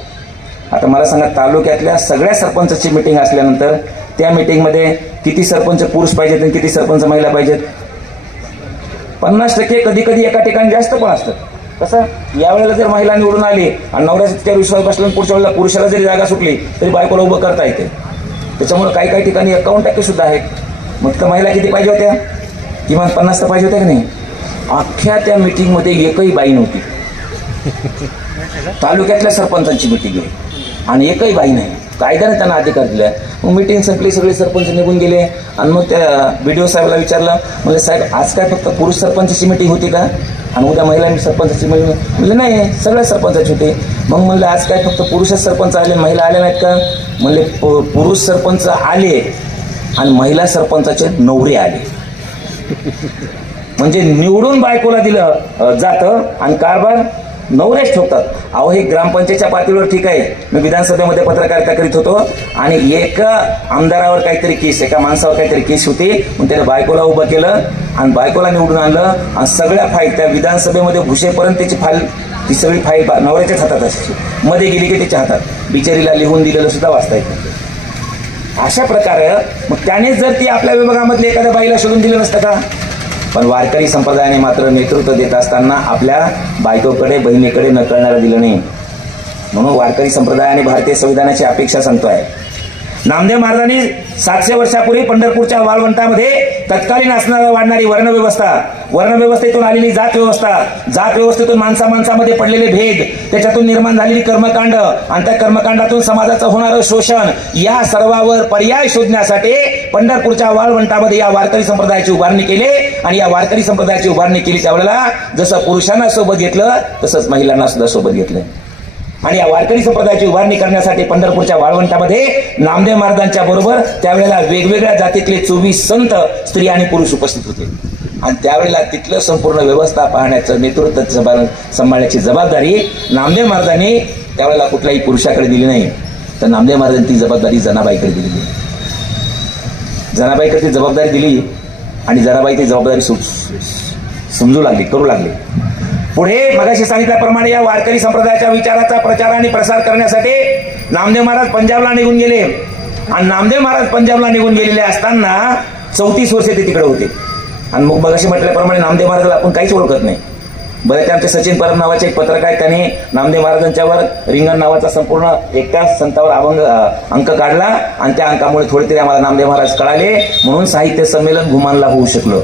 आता मला सांगा, तालुक्यातल्या सगळ्या सरपंचाची मीटिंग असल्यानंतर त्या मीटिंगमध्ये किती सरपंच पुरुष पाहिजेत आणि किती सरपंच महिला पाहिजेत? 50%, कधी कधी एका ठिकाणी जास्त पण असतं. कसं यावेळेला जर महिला निवडून आली आणि नवऱ्याचा त्या विश्वास बसला, पुढच्या वेळेला पुरुषाला जरी जागा सुटली तरी बायकोला उभं करता येते. त्याच्यामुळे काही ठिकाणी 51% सुद्धा आहेत. मग तर महिला किती पाहिजे होत्या? किमान 50 तर पाहिजे होत्या की नाही? अख्ख्या त्या मीटिंगमध्ये एकही बाई नव्हती. तालुक्यातल्या सरपंचांची मीटिंग आहे आणि एकही बाई नाही. कायद्याने त्यांना अधिकार दिला. मग मीटिंग संपली, सगळे सरपंच निघून गेले, आणि मग त्या BDO साहेबाला विचारलं, म्हणजे साहेब आज काय फक्त पुरुष सरपंचाची मीटिंग होती का, आणि उद्या महिला सरपंचाची मीटिंग? म्हणजे नाही, सगळ्या सरपंचाची होती. मग म्हणलं आज काय फक्त पुरुषच सरपंच आले, महिला आल्या नाहीत का? म्हणले पुरुष सरपंच आले आणि महिला सरपंचाचे नवरे आले. म्हणजे निवडून बायकोला दिलं जातं आणि कारभार नवरेच ठोकतात. अहो हे ग्रामपंचायतच्या पातळीवर ठीक आहे. मी विधानसभेमध्ये पत्रकारिता करीत होतो आणि एका आमदारावर काहीतरी केस, एका माणसावर काहीतरी केस होती, मग त्याने बायकोला उभं केलं आणि बायकोला निवडून आणलं, आणि सगळ्या फाईल त्या विधानसभेमध्ये घुसेपर्यंत त्याची फाईल, ती सगळी फाईल नवऱ्याच्याच हातात असायची. मध्ये गेली की त्याच्या हातात, बिचारीला लिहून दिलेलं सुद्धा वाचता येत नाही. अशा प्रकारे मग त्याने जर ती आपल्या विभागामधल्या एखाद्या बाईला शोधून दिलं नसतं का? पण वारकरी संप्रदायाने मात्र नेतृत्व देत असताना आपल्या बायकोकडे, बहिणीकडे नकळणारा दिलं नाही. म्हणून वारकरी संप्रदायाने भारतीय संविधानाची अपेक्षा सांगतोय. नामदेव महाराजांनी 700 वर्षापूर्वी पंढरपूरच्या वाळवंटामध्ये तत्कालीन असणारी वाढणारी वर्णव्यवस्थेतून आलेली जात व्यवस्थेतून माणसामध्ये पडलेले भेद, त्याच्यातून निर्माण झालेली कर्मकांड आणि त्या कर्मकांडातून समाजाचं होणारं शोषण, या सर्वावर पर्याय शोधण्यासाठी पंढरपूरच्या वाळवंटामध्ये या वारकरी संप्रदायाची उभारणी केली. आणि या वारकरी संप्रदायाची उभारणी केली त्यावेळेला जसं पुरुषांना सोबत घेतलं तसंच महिलांना सुद्धा सोबत घेतलं. आणि या वारकरी संप्रदायाची उभारणी करण्यासाठी पंढरपूरच्या वाळवंटामध्ये नामदेव महाराजांच्या बरोबर त्यावेळेला वेगवेगळ्या जातीतले 24 संत, स्त्री आणि पुरुष उपस्थित होते. आणि त्यावेळेला तिथलं संपूर्ण व्यवस्था पाहण्याचं, नेतृत्व सांभाळण्याची जबाबदारी नामदेव महाराजांनी त्यावेळेला कुठल्याही पुरुषाकडे दिली नाही, तर नामदेव महाराजांनी ती जबाबदारी जनाबाईकडे दिली. जनाबाईकडे ती जबाबदारी दिली आणि जनाबाई ती जबाबदारी समजू लागली, करू लागली. पुढे मगाशी सांगितल्याप्रमाणे या वारकरी संप्रदायाच्या विचाराचा प्रचार आणि प्रसार करण्यासाठी नामदेव महाराज पंजाबला निघून गेले. आणि नामदेव महाराज पंजाबला निघून गेलेले असताना 34 वर्षे ते तिकडे होते. आणि मग मगाशी म्हटल्याप्रमाणे नामदेव महाराजाला आपण काहीच ओळखत नाही. बरं, ते आमचे सचिन परब नावाचे एक पत्रकार आहेत, त्यांनी नामदेव महाराजांच्यावर रिंगण नावाचा संपूर्ण एकाच संतावर अंक काढला आणि त्या अंकामुळे थोडे तरी आम्हाला नामदेव महाराज कळाले, म्हणून साहित्य संमेलन घुमानला होऊ शकलं.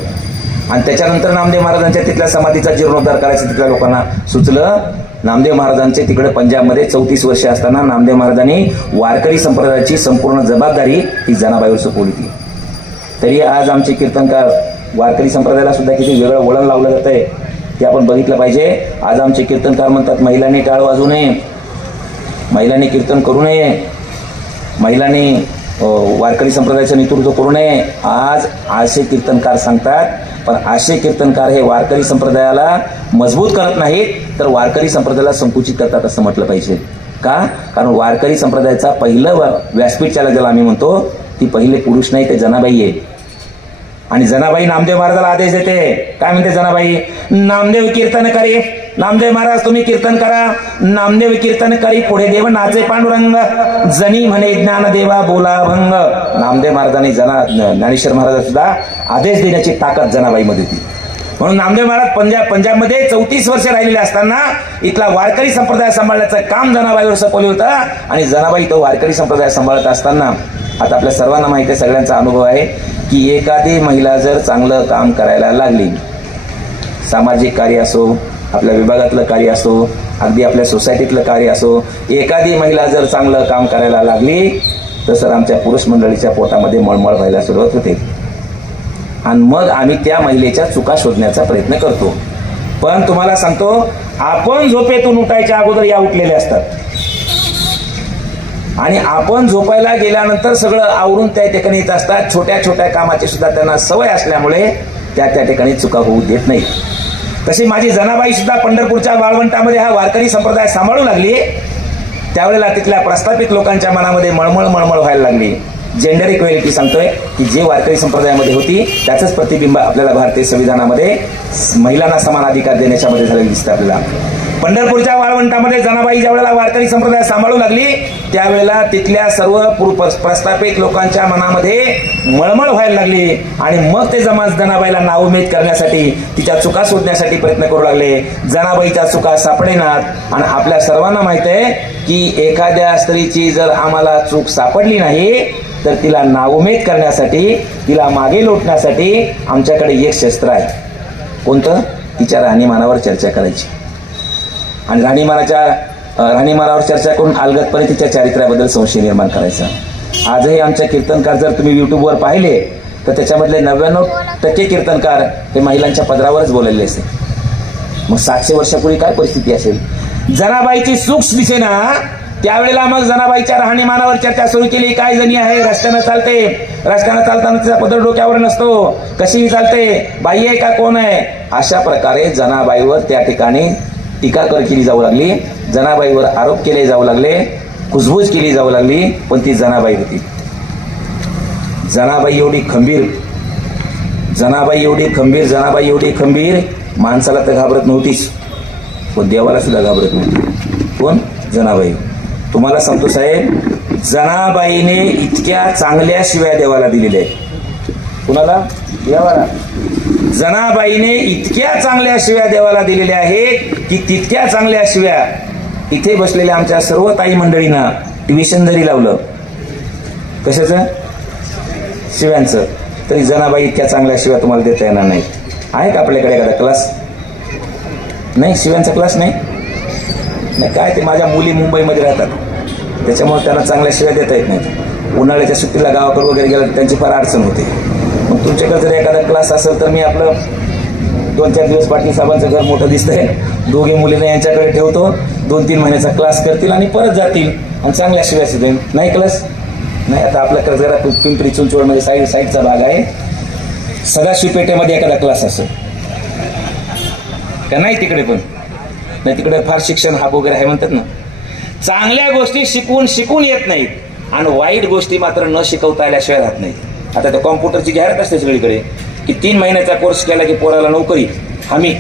आणि त्याच्यानंतर नामदेव महाराजांच्या तिथल्या समाधीचा जीर्णोद्धार करायचं तिथल्या लोकांना सुचलं. नामदेव महाराजांचे तिकडे पंजाबमध्ये 34 वर्षे असताना नामदेव महाराजांनी वारकरी संप्रदायाची संपूर्ण जबाबदारी ही जनाबाईवर सोपवली होती. तरी आज आमचे कीर्तनकार वारकरी संप्रदायाला सुद्धा किती वेगळं वळण लावलं जात आहे ते आपण बघितलं पाहिजे. आज आमचे कीर्तनकार म्हणतात महिलांनी टाळ वाजवू नये, महिलांनी कीर्तन करू नये, महिलांनी वारकरी संप्रदायाचं नेतृत्व करू नये. आज असे कीर्तनकार सांगतात, पण असे कीर्तनकार हे वारकरी संप्रदायाला मजबूत करत नाहीत, तर वारकरी संप्रदायाला संकुचित करतात असं म्हटलं पाहिजे. का? कारण वारकरी संप्रदायाचा पहिलं व्यासपीठ ज्याला आम्ही म्हणतो ती पहिले पुरुष नाही, ते जनाबाई आहे. आणि जनाबाई नामदेव महाराजाला आदेश देते. काय म्हणते जनाबाई? नामदेव कीर्तन करी, नामदेव महाराज तुम्ही कीर्तन करा. नामदेव कीर्तन करी पुढे देव नाचे पांडुरंग, जनी म्हणे ज्ञान देवा बोला भंग. नामदेव महाराजांनी ज्ञानेश्वर महाराज सुद्धा आदेश देण्याची ताकद जनाबाईमध्ये होती. म्हणून नामदेव महाराज पंजाबमध्ये 34 वर्ष राहिलेले असताना इथला वारकरी संप्रदाय सांभाळण्याचं काम जनाबाईवर सोपवलं होतं. आणि जनाबाई तो वारकरी संप्रदाय सांभाळत असताना आता आपल्या सर्वांना माहिती आहे, सगळ्यांचा अनुभव आहे की एखादी महिला जर चांगलं काम करायला लागली, सामाजिक कार्य असो, आपल्या विभागातलं कार्य असो, अगदी आपल्या सोसायटीतलं कार्य असो, एखादी महिला जर चांगलं काम करायला लागली तर सर आमच्या पुरुष मंडळीच्या पोटामध्ये मळमळ व्हायला सुरुवात होते. आणि मग आम्ही त्या महिलेच्या चुका शोधण्याचा प्रयत्न करतो. पण तुम्हाला सांगतो, आपण झोपेतून उठायच्या अगोदर या उठलेल्या असतात आणि आपण झोपायला गेल्यानंतर सगळं आवरून त्या ठिकाणी येत असतात. छोट्या छोट्या कामाची सुद्धा त्यांना सवय असल्यामुळे त्या ठिकाणी चुका होऊ देत नाही. तशी माझी जनाबाई सुद्धा पंढरपूरच्या वाळवंटामध्ये हा वारकरी संप्रदाय सांभाळू लागली. त्यावेळेला तिथल्या प्रस्थापित लोकांच्या मनामध्ये मळमळ व्हायला लागली. जेंडर इक्वेलिटी सांगतोय की जे वारकरी संप्रदायामध्ये होती त्याचंच प्रतिबिंब आपल्याला भारतीय संविधानामध्ये महिलांना समान अधिकार देण्याच्या मध्ये झालेलं दिसतं आपल्याला. पंढरपूरच्या वाळवंटामध्ये जनाबाई ज्यावेळेला वारकरी संप्रदाय सांभाळू लागली त्यावेळेला तिथल्या सर्व प्रस्थापित लोकांच्या मनामध्ये मळमळ व्हायला लागली. आणि मग ते जनाबाईला नाउमेद करण्यासाठी, तिच्या चुका शोधण्यासाठी प्रयत्न करू लागले. जनाबाईच्या चुका सापडेनात. आणि आपल्या सर्वांना माहित आहे की एखाद्या स्त्रीची जर आम्हाला चूक सापडली नाही तर तिला नाउमेद करण्यासाठी, तिला मागे लोटण्यासाठी आमच्याकडे एक शस्त्र आहे. कोणतं? तिच्या राहणीमानावर चर्चा करायची. आणि राहणीमानावर चर्चा करून अलगदपणे तिच्या चारित्र्याबद्दल संशय निर्माण करायचा. आजही आमच्या कीर्तनकार जर तुम्ही युट्यूबवर पाहिले तर त्याच्यामधले 99% कीर्तनकार हे महिलांच्या पदरावरच बोललेले असेल. मग 700 वर्षापूर्वी काय परिस्थिती असेल? जनाबाईची चूक दिसेना त्यावेळेला मग जनाबाईच्या राहणीमानावर चर्चा सुरू केली. काय जणी आहे, रस्त्यानं चालते, रस्त्यानं चालताना तिचा पदर डोक्यावर नसतो, कशीही चालते, बाई आहे का कोण आहे, अशा प्रकारे जनाबाईवर त्या ठिकाणी टीका केली जाऊ लागली. जनाबाईवर आरोप केले जाऊ लागले, कुजबूज केली जाऊ लागली. पण ती जनाबाई होती. जनाबाई एवढी खंबीर माणसाला तर घाबरत नव्हतीच, पण देवाला सुद्धा घाबरत नव्हती. कोण? जनाबाई. तुम्हाला सांगतो साहेब, जनाबाईने इतक्या चांगल्या शिव्या देवाला दिलेल्या आहेत. कुणाला? देवाला. जनाबाईने इतक्या चांगल्या शिव्या देवाला दिलेल्या आहेत की तितक्या चांगल्या शिव्या इथे बसलेल्या आमच्या सर्व ताई मंडळींना ट्युशन जरी लावलं, कशाचं? शिव्यांचं, तरी जनाबाई इतक्या चांगल्या शिव्या तुम्हाला देता येणार नाही. आहे का आपल्याकडे एखादा क्लास? नाही, शिव्यांचा क्लास नाही. काय ते माझ्या मुली मुंबईमध्ये राहतात त्याच्यामुळे त्यांना चांगल्या शिव्या देता येत नाहीत. उन्हाळ्याच्या सुट्टीला गावाकडे वगैरे गेला तर त्यांची फार अडचण होते. मग तुमच्याकडे जर एखादा क्लास असेल तर मी आपलं 2-4 दिवस पाटील साहेबांचं घर मोठं दिसतंय, दोघे मुलींना यांच्याकडे ठेवतो, 2-3 महिन्याचा क्लास करतील आणि परत जातील आणि चांगल्या शिव्या देईल. नाही क्लास नाही. आता आपल्याकडे जरा पिंपरी चिंचवडमध्ये साईडचा भाग आहे, सदाशिव पेठेमध्ये एखादा क्लास असेल का? नाही तिकडे पण नाही, तिकडे फार शिक्षण हब वगैरे आहे म्हणतात ना. चांगल्या गोष्टी शिकून येत नाहीत आणि वाईट गोष्टी मात्र न शिकवता आल्याशिवाय राहत नाहीत. आता त्या कॉम्प्युटरची जाहिरात असते सगळीकडे की 3 महिन्याचा कोर्स केला की पोराला नोकरी. हमी.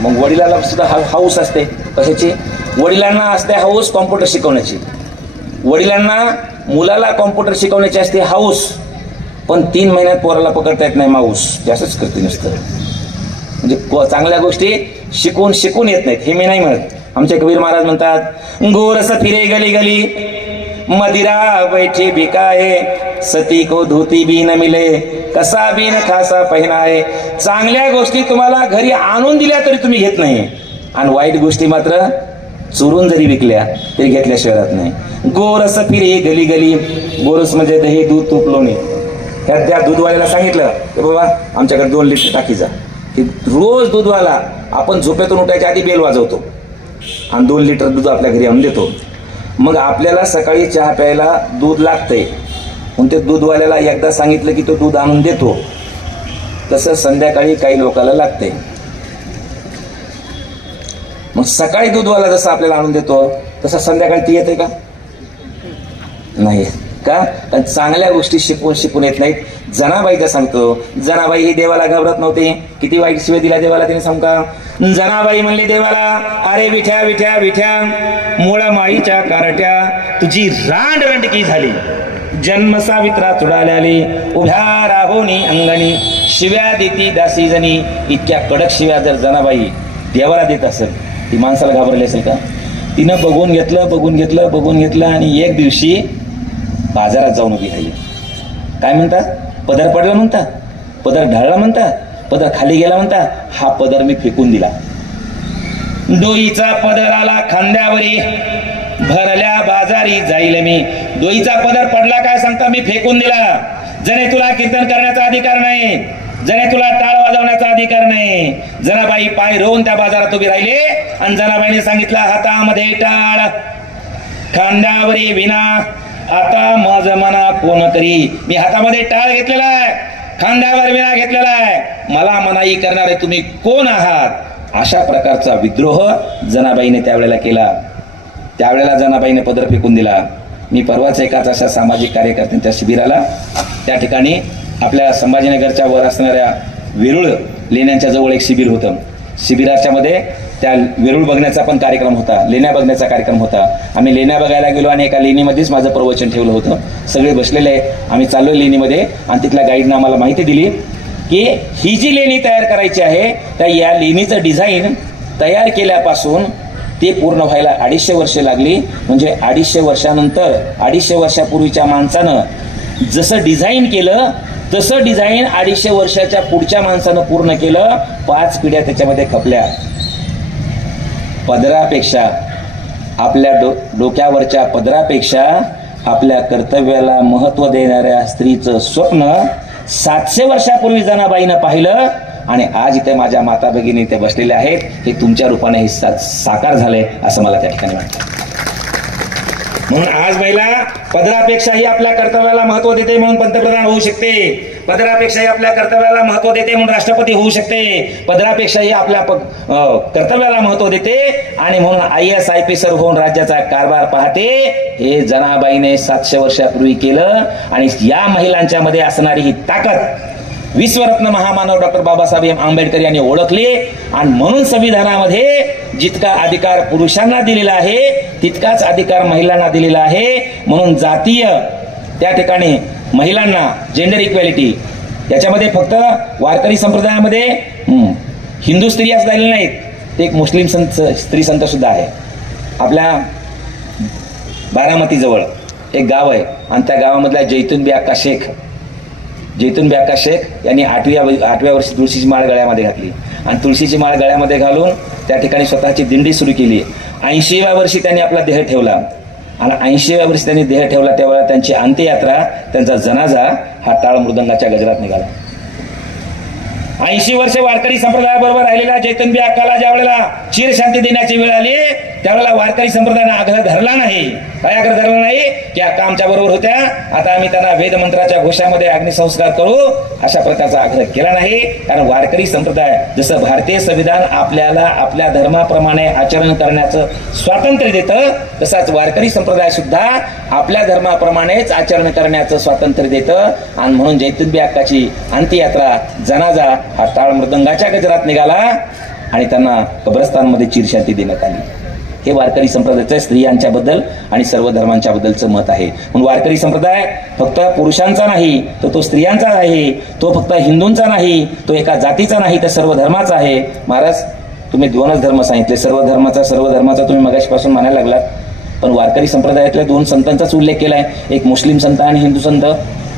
मग वडिलाला सुद्धा हाऊस असते कशाची? वडिलांना असते हाऊस कॉम्प्युटर शिकवण्याची. वडिलांना मुलाला कॉम्प्युटर शिकवण्याची असते हाऊस, पण 3 महिन्यात पोराला पकडता येत नाही माऊस. जास्तच करते नुसतं. म्हणजे चांगल्या गोष्टी शिकून येत नाहीत. हे मी नाही म्हणत. आमचे कबीर महाराज म्हणतात, गोरस फिरे गली गली मदिरा बैठे बिकाए, सती को धोती भी न मिले, कसा भी न खासा पहनाए. चांगल्या गोष्टी तुम्हाला घरी आणून दिल्या तरी तुम्ही घेत नाही, आणि वाईट गोष्टी मात्र चोरून जरी विकल्या तरी घेतल्याशिवाय राहत नाही. गोरस फिरे गली गली. गोरस म्हणजे दही, दूध, तूप, लोणी. त्या दूधवाल्याला सांगितलं की बाबा आमच्याकडे 2 लिटर टाकी जा. की रोज दूधवाला आपण झोपेतून उठायच्या आधी बेल वाजवतो आणि 2 लिटर दूध आपल्या घरी आणून देतो. मग आपल्याला सकाळी चहा प्यायला दूध लागतंय, मग ते दूधवाल्याला एकदा सांगितलं की तो दूध आणून देतो, तसं संध्याकाळी काही लोकांना लागतंय. मग सकाळी दूधवाला जसं आपल्याला आणून देतो तसं संध्याकाळी ती येते का? नाही. का? कारण चांगल्या गोष्टी शिकून येत नाहीत. जनाबाईचा सांगतो, जनाबाई ही देवाला घाबरत नव्हती. किती वाईट शिवाय दिला देवाला तिने सांगू का? जनाबाई म्हणले देवाला, अरे विठ्या विठ्या विठ्या, मुळा माईच्या कारट्या, तुझी रांडरंडकी झाली. जन्म सावित्रा चुडाल्याली, उभ्या राहोनी अंगणी, शिव्या देती दासी जणी. इतक्या कडक शिव्या जर जनाबाई देवाला देत असेल, ती माणसाला घाबरली असेल का? तिनं बघून घेतलं आणि एक दिवशी बाजारात जाऊन उभी राहिली. काय म्हणता? पदर पडला म्हणता, पदर ढळला म्हणता, पदर खाली गेला म्हणता. हा पदर मी फेकून दिला. डोईचा पदर आला खांद्यावरी, भरल्या बाजारी जाईल मी. डोईचा पदर पडला काय सांगता? मी फेकून दिला. जणे तुला कीर्तन करण्याचा अधिकार नाही, जणे तुला टाळ वाजवण्याचा अधिकार नाही. जनाबाई पाय रोवून त्या बाजारात उभी राहिली आणि जनाबाईने सांगितलं, हातामध्ये टाळ, खांद्यावरी विना, आता माझ मना कोण करी. मी हातामध्ये टाळ घेतलेला आहे, खांद्यावर विना घेतलेला आहे, मला मनाई करणारे तुम्ही कोण आहात? अशा प्रकारचा विद्रोह जनाबाईने त्यावेळेला केला. त्यावेळेला जनाबाईने पदर फेकून दिला. मी परवाच एकाच अशा सामाजिक कार्यकर्त्यांच्या शिबिराला, त्या ठिकाणी आपल्या संभाजीनगरच्या वर असणाऱ्या वेरूळ लेण्यांच्या जवळ एक शिबिर होतं. शिबिराच्या मध्ये त्या वेरूळ बघण्याचा पण कार्यक्रम होता, लेण्या बघण्याचा कार्यक्रम होता. आम्ही लेण्या बघायला गेलो आणि एका लेणीमध्येच माझं प्रवचन ठेवलं होतं. सगळे बसलेले, आम्ही चाललो लेणीमध्ये आणि तिथल्या गाईडनं आम्हाला माहिती दिली की ही जी लेणी तयार करायची आहे, तर या लेणीचं डिझाईन तयार केल्यापासून ते पूर्ण व्हायला 250 वर्षे लागली. म्हणजे 250 वर्षानंतर, 250 वर्षापूर्वीच्या माणसानं जसं डिझाईन केलं तसं डिझाईन 250 वर्षाच्या पुढच्या माणसानं पूर्ण केलं. 5 पिढ्या त्याच्यामध्ये खपल्या. पदरापेक्षा, आपल्या डोक्यावरच्या पदरापेक्षा आपल्या कर्तव्याला महत्व देणाऱ्या स्त्रीचं स्वप्न 700 वर्षापूर्वी जनाबाईनं पाहिलं आणि आज इथे माझ्या माता भगिनी इथे बसलेल्या आहेत. हे तुमच्या रूपाने हे साकार झालंय असं मला त्या ठिकाणी वाटतं. म्हणून आज महिला पदरापेक्षाही आपल्या कर्तव्याला महत्व देते म्हणून पंतप्रधान होऊ शकते. पदरापेक्षाही आपल्या कर्तव्याला महत्व देते म्हणून राष्ट्रपती होऊ शकते. पदरापेक्षाही आपल्या कर्तव्याला महत्व देते आणि म्हणून IAS IPS होऊन राज्याचा कारभार पाहते. हे जनाबाईने 700 वर्षापूर्वी केलं आणि या महिलांच्या मध्ये असणारी ही ताकद विश्वरत्न महामानव डॉक्टर बाबासाहेब आंबेडकर यांनी ओळखली. आणि म्हणून संविधानामध्ये जितका अधिकार पुरुषांना दिलेला आहे तितकाच अधिकार महिलांना दिलेला आहे. म्हणून जातीय त्या ठिकाणी महिलांना जेंडर इक्वॅलिटी, याच्यामध्ये फक्त वारकरी संप्रदायामध्ये हिंदू स्त्रियाच झालेल्या नाहीत, ते एक मुस्लिम स्त्री संत सुद्धा आहे. आपल्या बारामतीजवळ एक गाव आहे आणि त्या गावामधल्या जैतूनबी अक्का शेख यांनी 8व्या वर्षी तुळशीची माळ गळ्यामध्ये घातली आणि तुळशीची माळ गळ्यामध्ये घालून त्या ठिकाणी स्वतःची दिंडी सुरू केली. 80व्या वर्षी त्यांनी आपला देह ठेवला आणि 80व्या वर्षी त्यांनी देह ठेवला त्यावेळेला त्यांची अंत्ययात्रा, त्यांचा जनाजा हा टाळ मृदंगाच्या गजरात निघाला. 80 वर्षे वारकरी संप्रदायाबरोबर राहिलेल्या जैतूनबी अक्काला ज्या वेळेला चिरशांती देण्याची वेळ आली त्यावेळेला वारकरी संप्रदायाने आग्रह धरला नाही. काय आग्रह धरला नाही की आमच्या बरोबर होत्या, आता आम्ही त्यांना वेदमंत्राच्या घोषामध्ये अग्निसंस्कार करू, अशा प्रकारचा आग्रह केला नाही. कारण वारकरी संप्रदाय जसं भारतीय संविधान आपल्याला आपल्या धर्माप्रमाणे आचरण करण्याचं स्वातंत्र्य देतं, तसाच वारकरी संप्रदाय सुद्धा आपल्या धर्माप्रमाणेच आचरण करण्याचं स्वातंत्र्य देतं. आणि म्हणून जैतुंबी अक्काची अंत्ययात्रा जनाजा हा टाळ मृदंगाच्या गजरात निघाला आणि त्यांना कब्रस्तानमध्ये चिरशांती देण्यात आली. हे वारकरी संप्रदायाचं स्त्रियांच्या बद्दल आणि सर्व धर्मांच्या बद्दलचं मत आहे. म्हणून वारकरी संप्रदाय फक्त पुरुषांचा नाही, तर तो स्त्रियांचा आहे. तो फक्त हिंदूंचा नाही, तो एका जातीचा नाही, तर सर्व धर्माचा आहे. महाराज तुम्ही 2च धर्म सांगितले, सर्व धर्माचा तुम्ही मगाशीपासून म्हणायला लागलात. पण वारकरी संप्रदायातल्या 2 संतांचाच उल्लेख केलाय, एक मुस्लिम संत आणि हिंदू संत.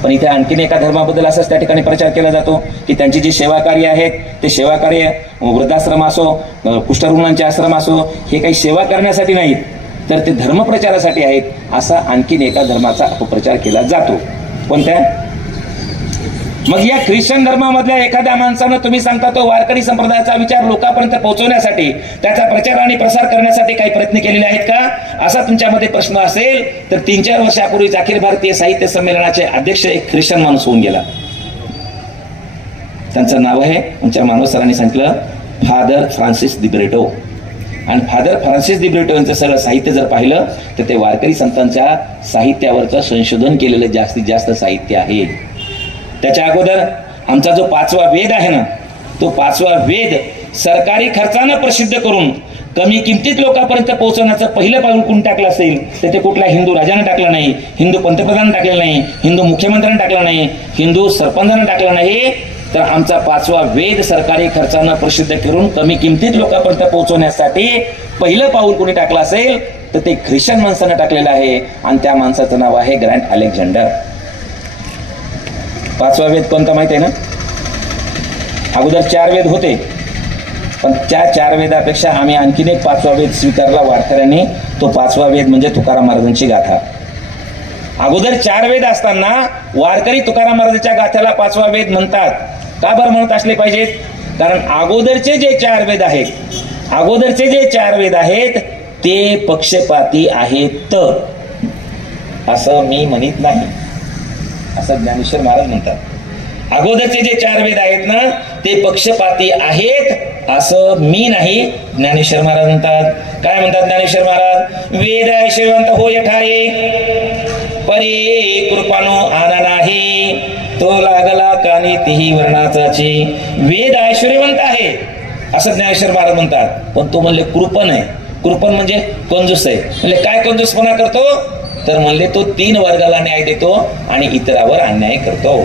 पण इथे आणखीन एका धर्माबद्दल असंच त्या ठिकाणी प्रचार केला जातो की त्यांची जी सेवा कार्य आहेत ते सेवा कार्य वृद्धाश्रम असो, कुष्ठरुग्णांचे आश्रम असो, हे काही सेवा करण्यासाठी नाहीत, तर ते धर्मप्रचारासाठी आहेत. असा आणखीन एका धर्माचा अपप्रचार केला जातो. कोणत्या? मग या ख्रिश्चन धर्मामधल्या एखाद्या माणसानं तुम्ही सांगता तो वारकरी संप्रदायाचा विचार लोकांपर्यंत पोहोचवण्यासाठी, त्याचा प्रचार आणि प्रसार करण्यासाठी काही प्रयत्न केलेले आहेत का, असा तुमच्यामध्ये प्रश्न असेल तर 3-4 वर्षापूर्वीच अखिल भारतीय साहित्य संमेलनाचे अध्यक्ष एक ख्रिश्चन माणूस होऊन गेला. त्यांचं नाव आहे, आमच्या मानव सरांनी सांगितलं, फादर फ्रान्सिस दिब्रिटो. आणि फादर फ्रान्सिस दिब्रिटो यांचं सगळं साहित्य जर पाहिलं तर ते वारकरी संतांच्या साहित्यावरचं संशोधन केलेलं जास्तीत जास्त साहित्य आहे. त्याच्या अगोदर आमचा जो 5वा वेद आहे ना, तो 5वा वेद सरकारी खर्चानं प्रसिद्ध करून कमी किमतीत लोकांपर्यंत पोहोचवण्याचं पहिलं पाऊल कोण टाकलं असेल तर ते कुठल्या हिंदू राजाने टाकलं नाही, हिंदू पंतप्रधानाने टाकलं नाही, हिंदू मुख्यमंत्र्यांनी टाकलं नाही, हिंदू सरपंचाने टाकलं नाही, तर आमचा 5वा वेद सरकारी खर्चानं प्रसिद्ध करून कमी किमतीत लोकांपर्यंत पोहोचवण्यासाठी पहिलं पाऊल कोणी टाकलं असेल तर ते ख्रिश्चन माणसानं टाकलेलं आहे. आणि त्या माणसाचं नाव आहे ग्रँड अलेक्झांडर. 5वा वेद कोणता माहिती आहे ना? अगोदर 4 वेद होते, पण त्या 4 वेदापेक्षा आम्ही आणखीन एक 5वा वेद स्वीकारला वारकऱ्यांनी. तो 5वा वेद म्हणजे तुकाराम महाराजांची गाथा. अगोदर 4 वेद असताना वारकरी तुकाराम महाराजांच्या गाथ्याला 5वा वेद म्हणतात. का बरं म्हणत असले पाहिजेत? कारण अगोदरचे जे 4 वेद आहेत ते पक्षपाती आहेत असं मी म्हणत नाही, असं ज्ञानेश्वर महाराज म्हणतात. अगोदरचे जे 4 वेद आहेत ना ते पक्षपाती आहेत असं मी नाही, ज्ञानेश्वर महाराज म्हणतात. काय म्हणतात ज्ञानेश्वर महाराज? वेद ऐश्वर्यवंत होय ठाये, परी कृपानो आना नाही, तो लागला कानी तिही वर्णाचाची. वेद ऐश्वर्यवंत आहे असं ज्ञानेश्वर महाराज म्हणतात, पण तो म्हणले कृपण आहे. कृपण म्हणजे कंजूस आहे. म्हणजे काय कंजूसपणा करतो? तर म्हणले तो 3 वर्गाला न्याय देतो आणि इतरावर अन्याय करतो.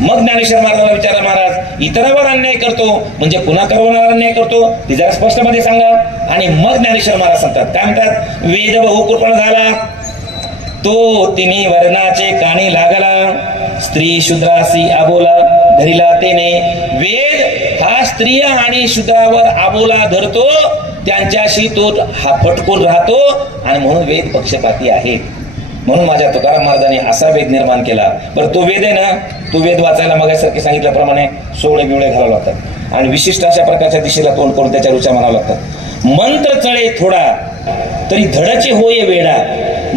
मग ज्ञानेश्वर महाराजांना विचारा, महाराज इतरावर अन्याय करतो म्हणजे पुन्हा करवणारा अन्याय करतो, ती जरा स्पष्टमध्ये सांगा. आणि मग ज्ञानेश्वर महाराज सांगतात, काय म्हणतात? वेद बहु कृपण झाला, तो 3 वर्णाचे काणी लागला, स्त्री शूद्रासी आबोला धरिला तेने. वेद हा स्त्रिया आणि शूद्रावर आबोला धरतो, त्यांच्याशी तो हा फटकून राहतो आणि म्हणून वेद पक्षपाती आहे. म्हणून माझ्या तुकाराम महाराजांनी असा वेद निर्माण केला. बरं तो वेद आहे ना, तो वेद वाचायला मगासारखी सांगितल्याप्रमाणे 16 बिवळे घालावं लागतात आणि विशिष्ट अशा प्रकारच्या दिशेला तोंड करून त्याच्या रुचा म्हणावं लागतात. मंत्र चळे थोडा तरी धडचे होय वेडा.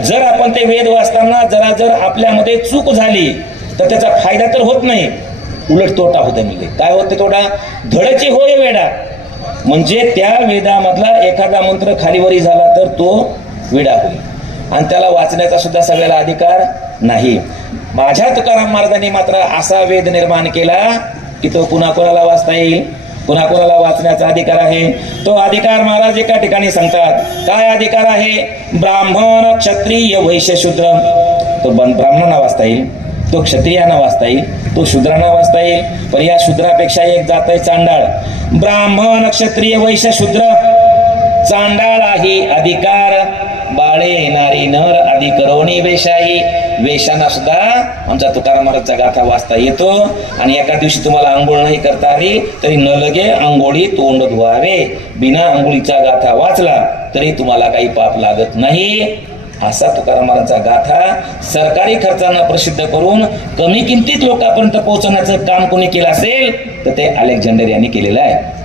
जर आपण ते वेद वाचताना जर आपल्यामध्ये चूक झाली तर त्याचा फायदा तर होत नाही, उलट तोटा होते. म्हणजे काय होते तोटा? धडचे होय वेडा म्हणजे त्या वेदामधला एखादा मंत्र खालीवरी झाला तर तो वेडा होईल आणि त्याला वाचण्याचा सुद्धा सगळ्याला अधिकार नाही. माझ्या तुकाराम महाराजांनी मात्र असा वेद निर्माण केला की तो पुन्हा कोणाला वाचता येईल, पुन्हा कोणाला वाचण्याचा अधिकार आहे. तो अधिकार महाराज एका ठिकाणी सांगतात. काय अधिकार आहे? ब्राह्मण, क्षत्रिय, वैश्य, शूद्र. तो ब्राह्मणांना वाचता येईल, तो क्षत्रियांना वाचता येईल, तो शूद्रांना वाचता येईल. पण या शूद्रापेक्षा एक जात आहे चांडाळ. ब्राह्मण, क्षत्रिय, वैश्य, शूद्र, चांडाळाही अधिकार, बाळे नारी नर आदी करोनी वेशाही. वेशांना सुद्धा आमचा तुकाराम महाराजचा गाथा वाचता येतो. आणि एका दिवशी तुम्हाला आंघोळ नाही करता आली तरी न लगे आंघोळी तोंड धुवावे. बिना आंघोळीचा गाथा वाचला तरी तुम्हाला काही पाप लागत नाही. असा तुकाराम महाराजचा गाथा सरकारी खर्चानं प्रसिद्ध करून कमी किमतीत लोकांपर्यंत पोहोचवण्याचं काम कोणी केलं असेल तर ते अलेक्झांडर यांनी केलेलं आहे.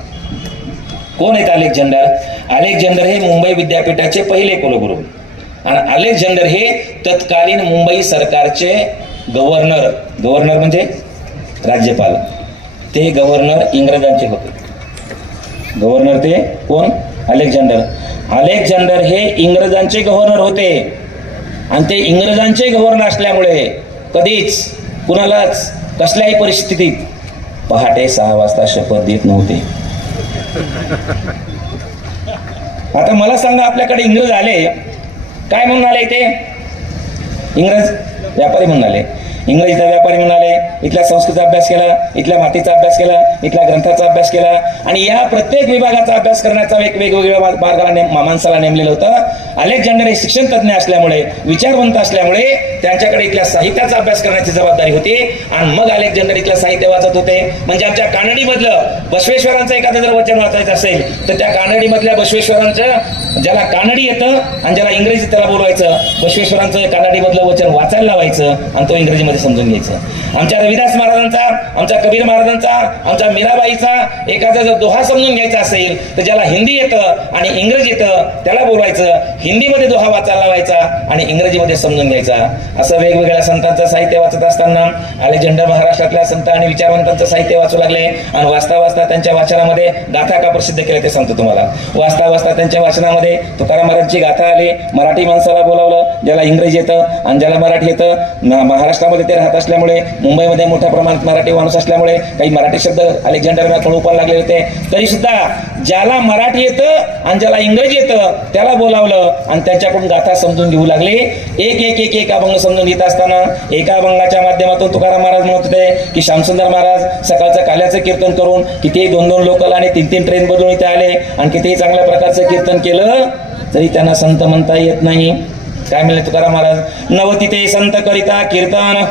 कोण आहेत अलेक्झांडर? अलेक्झांडर हे मुंबई विद्यापीठाचे पहिले कुलगुरू आणि अलेक्झांडर हे तत्कालीन मुंबई सरकारचे गव्हर्नर म्हणजे राज्यपाल, ते गव्हर्नर इंग्रजांचे होते. गव्हर्नर ते कोण? अलेक्झांडर हे इंग्रजांचे गव्हर्नर होते आणि ते इंग्रजांचे गव्हर्नर असल्यामुळे कधीच कुणालाच कसल्याही परिस्थितीत पहाटे 6 वाजता शपथ देत नव्हते. आता मला सांगा, आपल्याकडे इंग्रज आले, काय म्हणून आले? ते इंग्रज व्यापारी म्हणून आले. इंग्रजीचा व्यापारी म्हणाले, इथल्या संस्कृतीचा अभ्यास केला, इथल्या मातीचा अभ्यास केला, इथल्या ग्रंथाचा अभ्यास केला आणि या प्रत्येक विभागाचा अभ्यास करण्याचा वेगवेगळ्या मार्गाला माणसाला नेमलेलं होतं. अलेक्झांडर हे शिक्षण तज्ञ असल्यामुळे, विचारवंत असल्यामुळे त्यांच्याकडे इथल्या साहित्याचा अभ्यास करण्याची जबाबदारी होती आणि मग अलेक्झांडर इथलं साहित्य वाचत होते. म्हणजे आमच्या कानडीमधलं बसवेश्वरांचं एखादं जर वचन वाचायचं असेल तर त्या कानडीमधल्या बसवेश्वरांचं, ज्याला कानडी येतं आणि ज्याला इंग्रजी त्याला बोलवायचं, बसवेश्वरांचं कानडीमधलं वचन वाचायला लावायचं आणि तो इंग्रजीमध्ये समजून घ्यायचं. आमच्या रविदास महाराजांचा, आमच्या कबीर महाराजांचा, आमच्या मीराबाईचा एखादा जर दोहा समजून घ्यायचा असेल तर ज्याला हिंदी येतं आणि इंग्रजी येतं त्याला बोलवायचं, हिंदीमध्ये दोहा वाचायला लावायचा आणि इंग्रजीमध्ये समजून घ्यायचा. असं वेगवेगळ्या संतांचं साहित्य वाचत असताना अलेक्झांडर महाराष्ट्रातल्या संत आणि विचारवंतांचं साहित्य वाचू लागले आणि वाचता वाचता त्यांच्या वाचनामध्ये गाथा का प्रसिद्ध केल्या ते सांगतो तुम्हाला. वाचता वाचता त्यांच्या वाचनामध्ये तुकाराम महाराजांची गाथा आली. मराठी माणसाला बोलावलं, ज्याला इंग्रजी येतं आणि ज्याला मराठी येतं. महाराष्ट्रामध्ये ते राहत असल्यामुळे, मुंबईमध्ये मोठ्या प्रमाणात मराठी माणूस असल्यामुळे काही मराठी शब्द अलेक्झांडरला कळू लागले होते. तरी सुद्धा ज्याला मराठी येतं आणि ज्याला इंग्रजी येतं त्याला बोलावलं आणि त्यांच्याकडून गाथा समजून घेऊ लागले. एक अभंग समजून घेत असताना एका अभंगाच्या माध्यमातून तुकाराम महाराज म्हणत होते की श्यामसुंदर महाराज सकाळचं काल्याचं कीर्तन करून कितीही 2-2 लोकल आणि 3-3 ट्रेन बदलून इथे आले आणि कितीही चांगल्या प्रकारचं कीर्तन केलं तरी त्यांना संत म्हणता येत नाही. काय म्हणले तुकाराम महाराज? नवती ते संत करिता कीर्तन,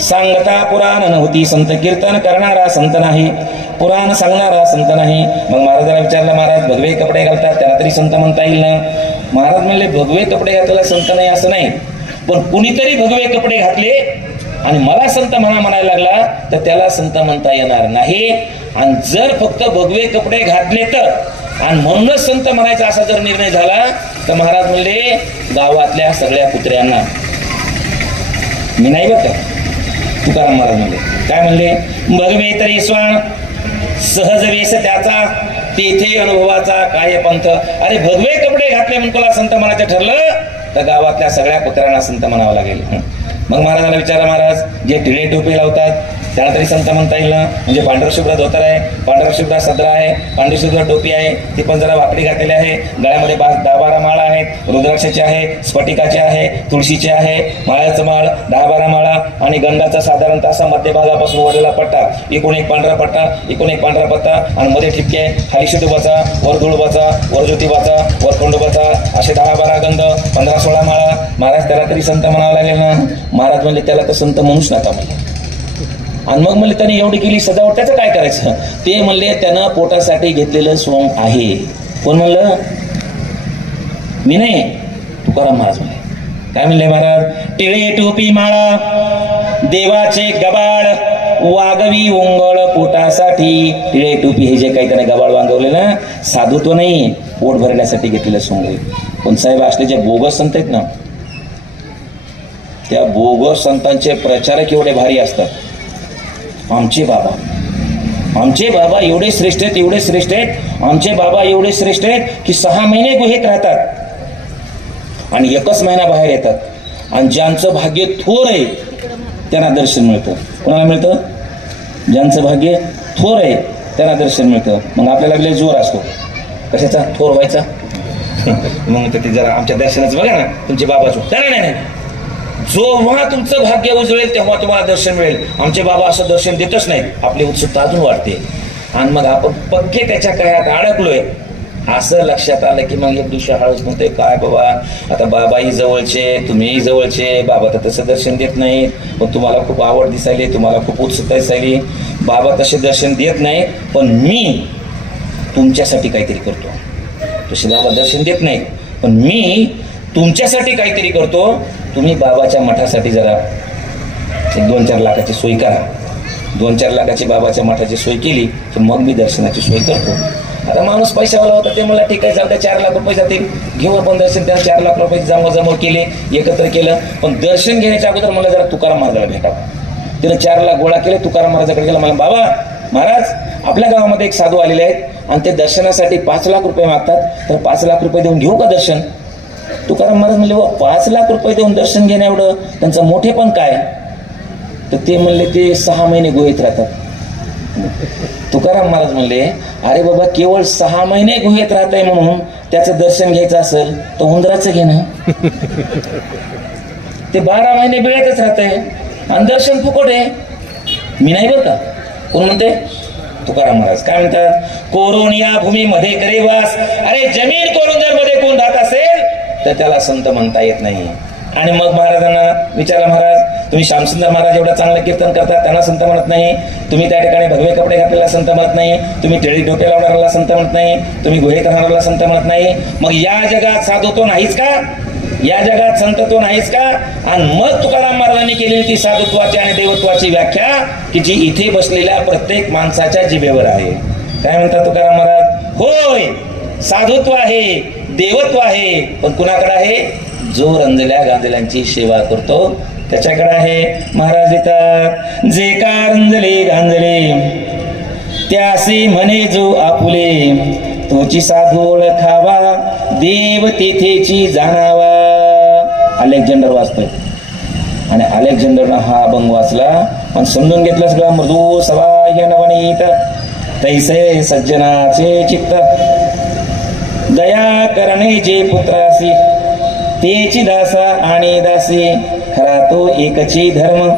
सांगता पुराण नव्हती संत कीर्तन करणारा संत नाही, पुराण सांगणारा संत नाही. मग महाराजाला विचारलं, महाराज भगवे कपडे घालतात त्याला तरी संत म्हणता येईल ना? महाराज म्हणले, भगवे कपडे घातलेला संत नाही असं नाही, पण कुणीतरी भगवे कपडे घातले आणि मला संत म्हणायला लागला तर त्याला संत म्हणता येणार नाही. आणि जर फक्त भगवे कपडे घातले तर आणि म्हणूनच संत म्हणायचा असा जर निर्णय झाला तर महाराज म्हणले, गावातल्या सगळ्या कुत्र्यांना मी नाही बघ का. तुकाराम महाराज म्हणले, काय म्हणले? भगवे तरी स्वान सहज वेश त्याचा, तेथे अनुभवाचा काय पंथ. अरे भगवे कपडे घातले म्हणून तुला संत म्हणायचं ठरलं तर गावातल्या सगळ्या कुत्र्यांना संत म्हणावं लागेल. मग महाराजाला विचारा, महाराज जे टिळे टोपी लावतात त्याला तरी संत म्हणता येईल ना? म्हणजे पांढरशुभ्र धोतर आहे, पांढरशुभ्र सदरा आहे, पांढरशुभ्र टोपी आहे, ती पण जरा वाकडी घातलेली आहे, गळ्यामध्ये 10-12 माळा आहेत, रुद्राक्षाचे आहे, स्फटिकाचे आहे, तुळशीचे आहे, माळ्याचं माळ 10-12 माळा आणि गंधाचा साधारणतः असा मध्यभागापासून वरलेला पट्टा, इकडून एक पांढरा पट्टा, इकडून एक पांढरा पट्टा आणि मध्ये ठिपके, खाली शुद्धुबाचा, वर धुळबाचा, वर ज्योतिबाचा, वर खंडोबाचा, असे 10-12 गंध, 15-16 माळा. महाराज त्याला तरी संत म्हणावं लागेल ना? महाराज म्हणले, त्याला तर संत म्हणूच नका म्हणले. आणि मग म्हणले, त्याने एवढी केली सजावट त्याचं काय करायचं? ते म्हणले, त्यानं पोटासाठी घेतलेलं सोंग आहे. कोण म्हणलं? मी नाही, तुकाराम महाराज म्हणले. काय म्हणले महाराज? टिळे टोपी माळा देवाचे गबाळ, वागवी ओंगळ पोटासाठी. टिळे टोपी हे जे काही त्याने गबाळ वांगवले ना, साधुत्व नाही, पोट भरण्यासाठी घेतलेलं सोंग आहे. पण साहेब असले जे बोगस संत आहेत ना, त्या बोगस संतांचे प्रचारक एवढे भारी असतात. आमचे बाबा एवढे श्रेष्ठ आहेत, एवढे श्रेष्ठ आहेत, आमचे बाबा एवढे श्रेष्ठ आहेत की 6 महिने गुहेत राहतात आणि 1च महिना बाहेर येतात. आणि ज्यांचं भाग्य थोर आहे त्यांना दर्शन मिळतं. कोणाला मिळतं? ज्यांचं भाग्य थोर आहे त्यांना दर्शन मिळतं. मग आपल्याला लय जोर असतो कशाचा? थोर व्हायचा. मग ते जरा आमच्या दर्शनाचं बघा ना, तुमचे बाबाचं. नाही, जेव्हा तुमचं भाग्य उजळेल तेव्हा तुम्हाला दर्शन मिळेल. आमचे बाबा असं दर्शन देतच नाही. आपली उत्सुकता अजून वाढते आणि मग आपण पक्के त्याच्या काळात अडकलोय असं लक्षात आलं की मग एक दिवशी हळूच म्हणतोय, काय बाबा आता बाबाही जवळचे, तुम्हीही जवळचे, बाबा तर तसं दर्शन देत नाही, पण तुम्हाला खूप आवड दिसायली, तुम्हाला खूप उत्सुकता दिसायली. बाबा तसे दर्शन देत नाही, पण मी तुमच्यासाठी काहीतरी करतो. तसे बाबा दर्शन देत नाही, पण मी तुमच्यासाठी काहीतरी करतो. तुम्ही बाबाच्या मठासाठी जरा 2-4 लाखाची सोय करा. 2-4 लाखाची बाबाच्या मठाची सोय केली तर मग मी दर्शनाची सोय करतो. आता माणूस पैशावाला होता ते मला ठीक आहे, जाऊ द्या 4 लाख रुपये जातील, घेऊ आपण दर्शन. त्याला 4 लाख रुपये जमा केले, एकत्र केलं. पण दर्शन घेण्याच्या अगोदर मला जरा तुकाराम महाराजाला भेटावं. तिनं 4 लाख गोळा केले, तुकाराम महाराजाकडे गेला. मला बाबा महाराज, आपल्या गावामध्ये एक साधू आलेले आहेत आणि ते दर्शनासाठी 5 लाख रुपये मागतात, तर 5 लाख रुपये देऊन घेऊ का दर्शन? तुकाराम महाराज म्हणले, 5 लाख रुपये देऊन दर्शन घेण्या एवढं त्यांचं मोठेपण काय? तर ते म्हणले, ते 6 महिने गुहेत राहतात. तुकाराम महाराज म्हणले, अरे बाबा, केवळ 6 महिने गुहेत राहत आहे म्हणून त्याचं दर्शन घ्यायचं असेल तर उंदराचं घे ना. ते 12 महिने बिळ्यातच राहत आहे आणि दर्शन फुकट आहे. मी नाही बरं का. कोण म्हणते? तुकाराम महाराज. काय म्हणतात? कोरून या भूमीमध्ये करे वास. अरे जमीन कोरून जर मध्ये कोण राहत असेल तर त्याला संत म्हणता येत नाही. आणि मग महाराजांना विचारलं, महाराज तुम्ही श्यामसुंदर महाराज एवढं चांगलं कीर्तन करतात, त्यांना संत म्हणत नाही. तुम्ही त्या ठिकाणी भगवे कपडे घातलेला संत म्हणत नाही. तुम्ही टेळी डोके लावणाऱ्याला संत म्हणत नाही. तुम्ही गुहेत राहणाऱ्याला संत म्हणत नाही. मग या जगात साधुत्व नाहीच का? या जगात संतत्व नाहीच का? आणि मग तुकाराम महाराजांनी केलेली ती साधुत्वाची आणि देवत्वाची व्याख्या की जी इथे बसलेल्या प्रत्येक माणसाच्या जिभेवर आहे. काय म्हणतात तुकाराम महाराज? होय, साधुत्व आहे, देवत्व आहे, पण कुणाकडे आहे? जो रंजल्या गांजल्यांची सेवा करतो त्याच्याकडे आहे. महाराज लिहितात, जे का रंजले गांजले त्यासी म्हणे जो आपुले, तोची साधू ओळखावा देव तेथेची जाणावा. अलेक्झांडर वाचतोय आणि अलेक्झांडरनं हा अभंग वाचला आणि समजून घेतलं सगळं. मृदू सवाह्य नवनीत तैसे सज्जनाचे चित्त, दया करणे जे पुत्रासी तेची दासा आणि दासी, खरा तो एकची धर्म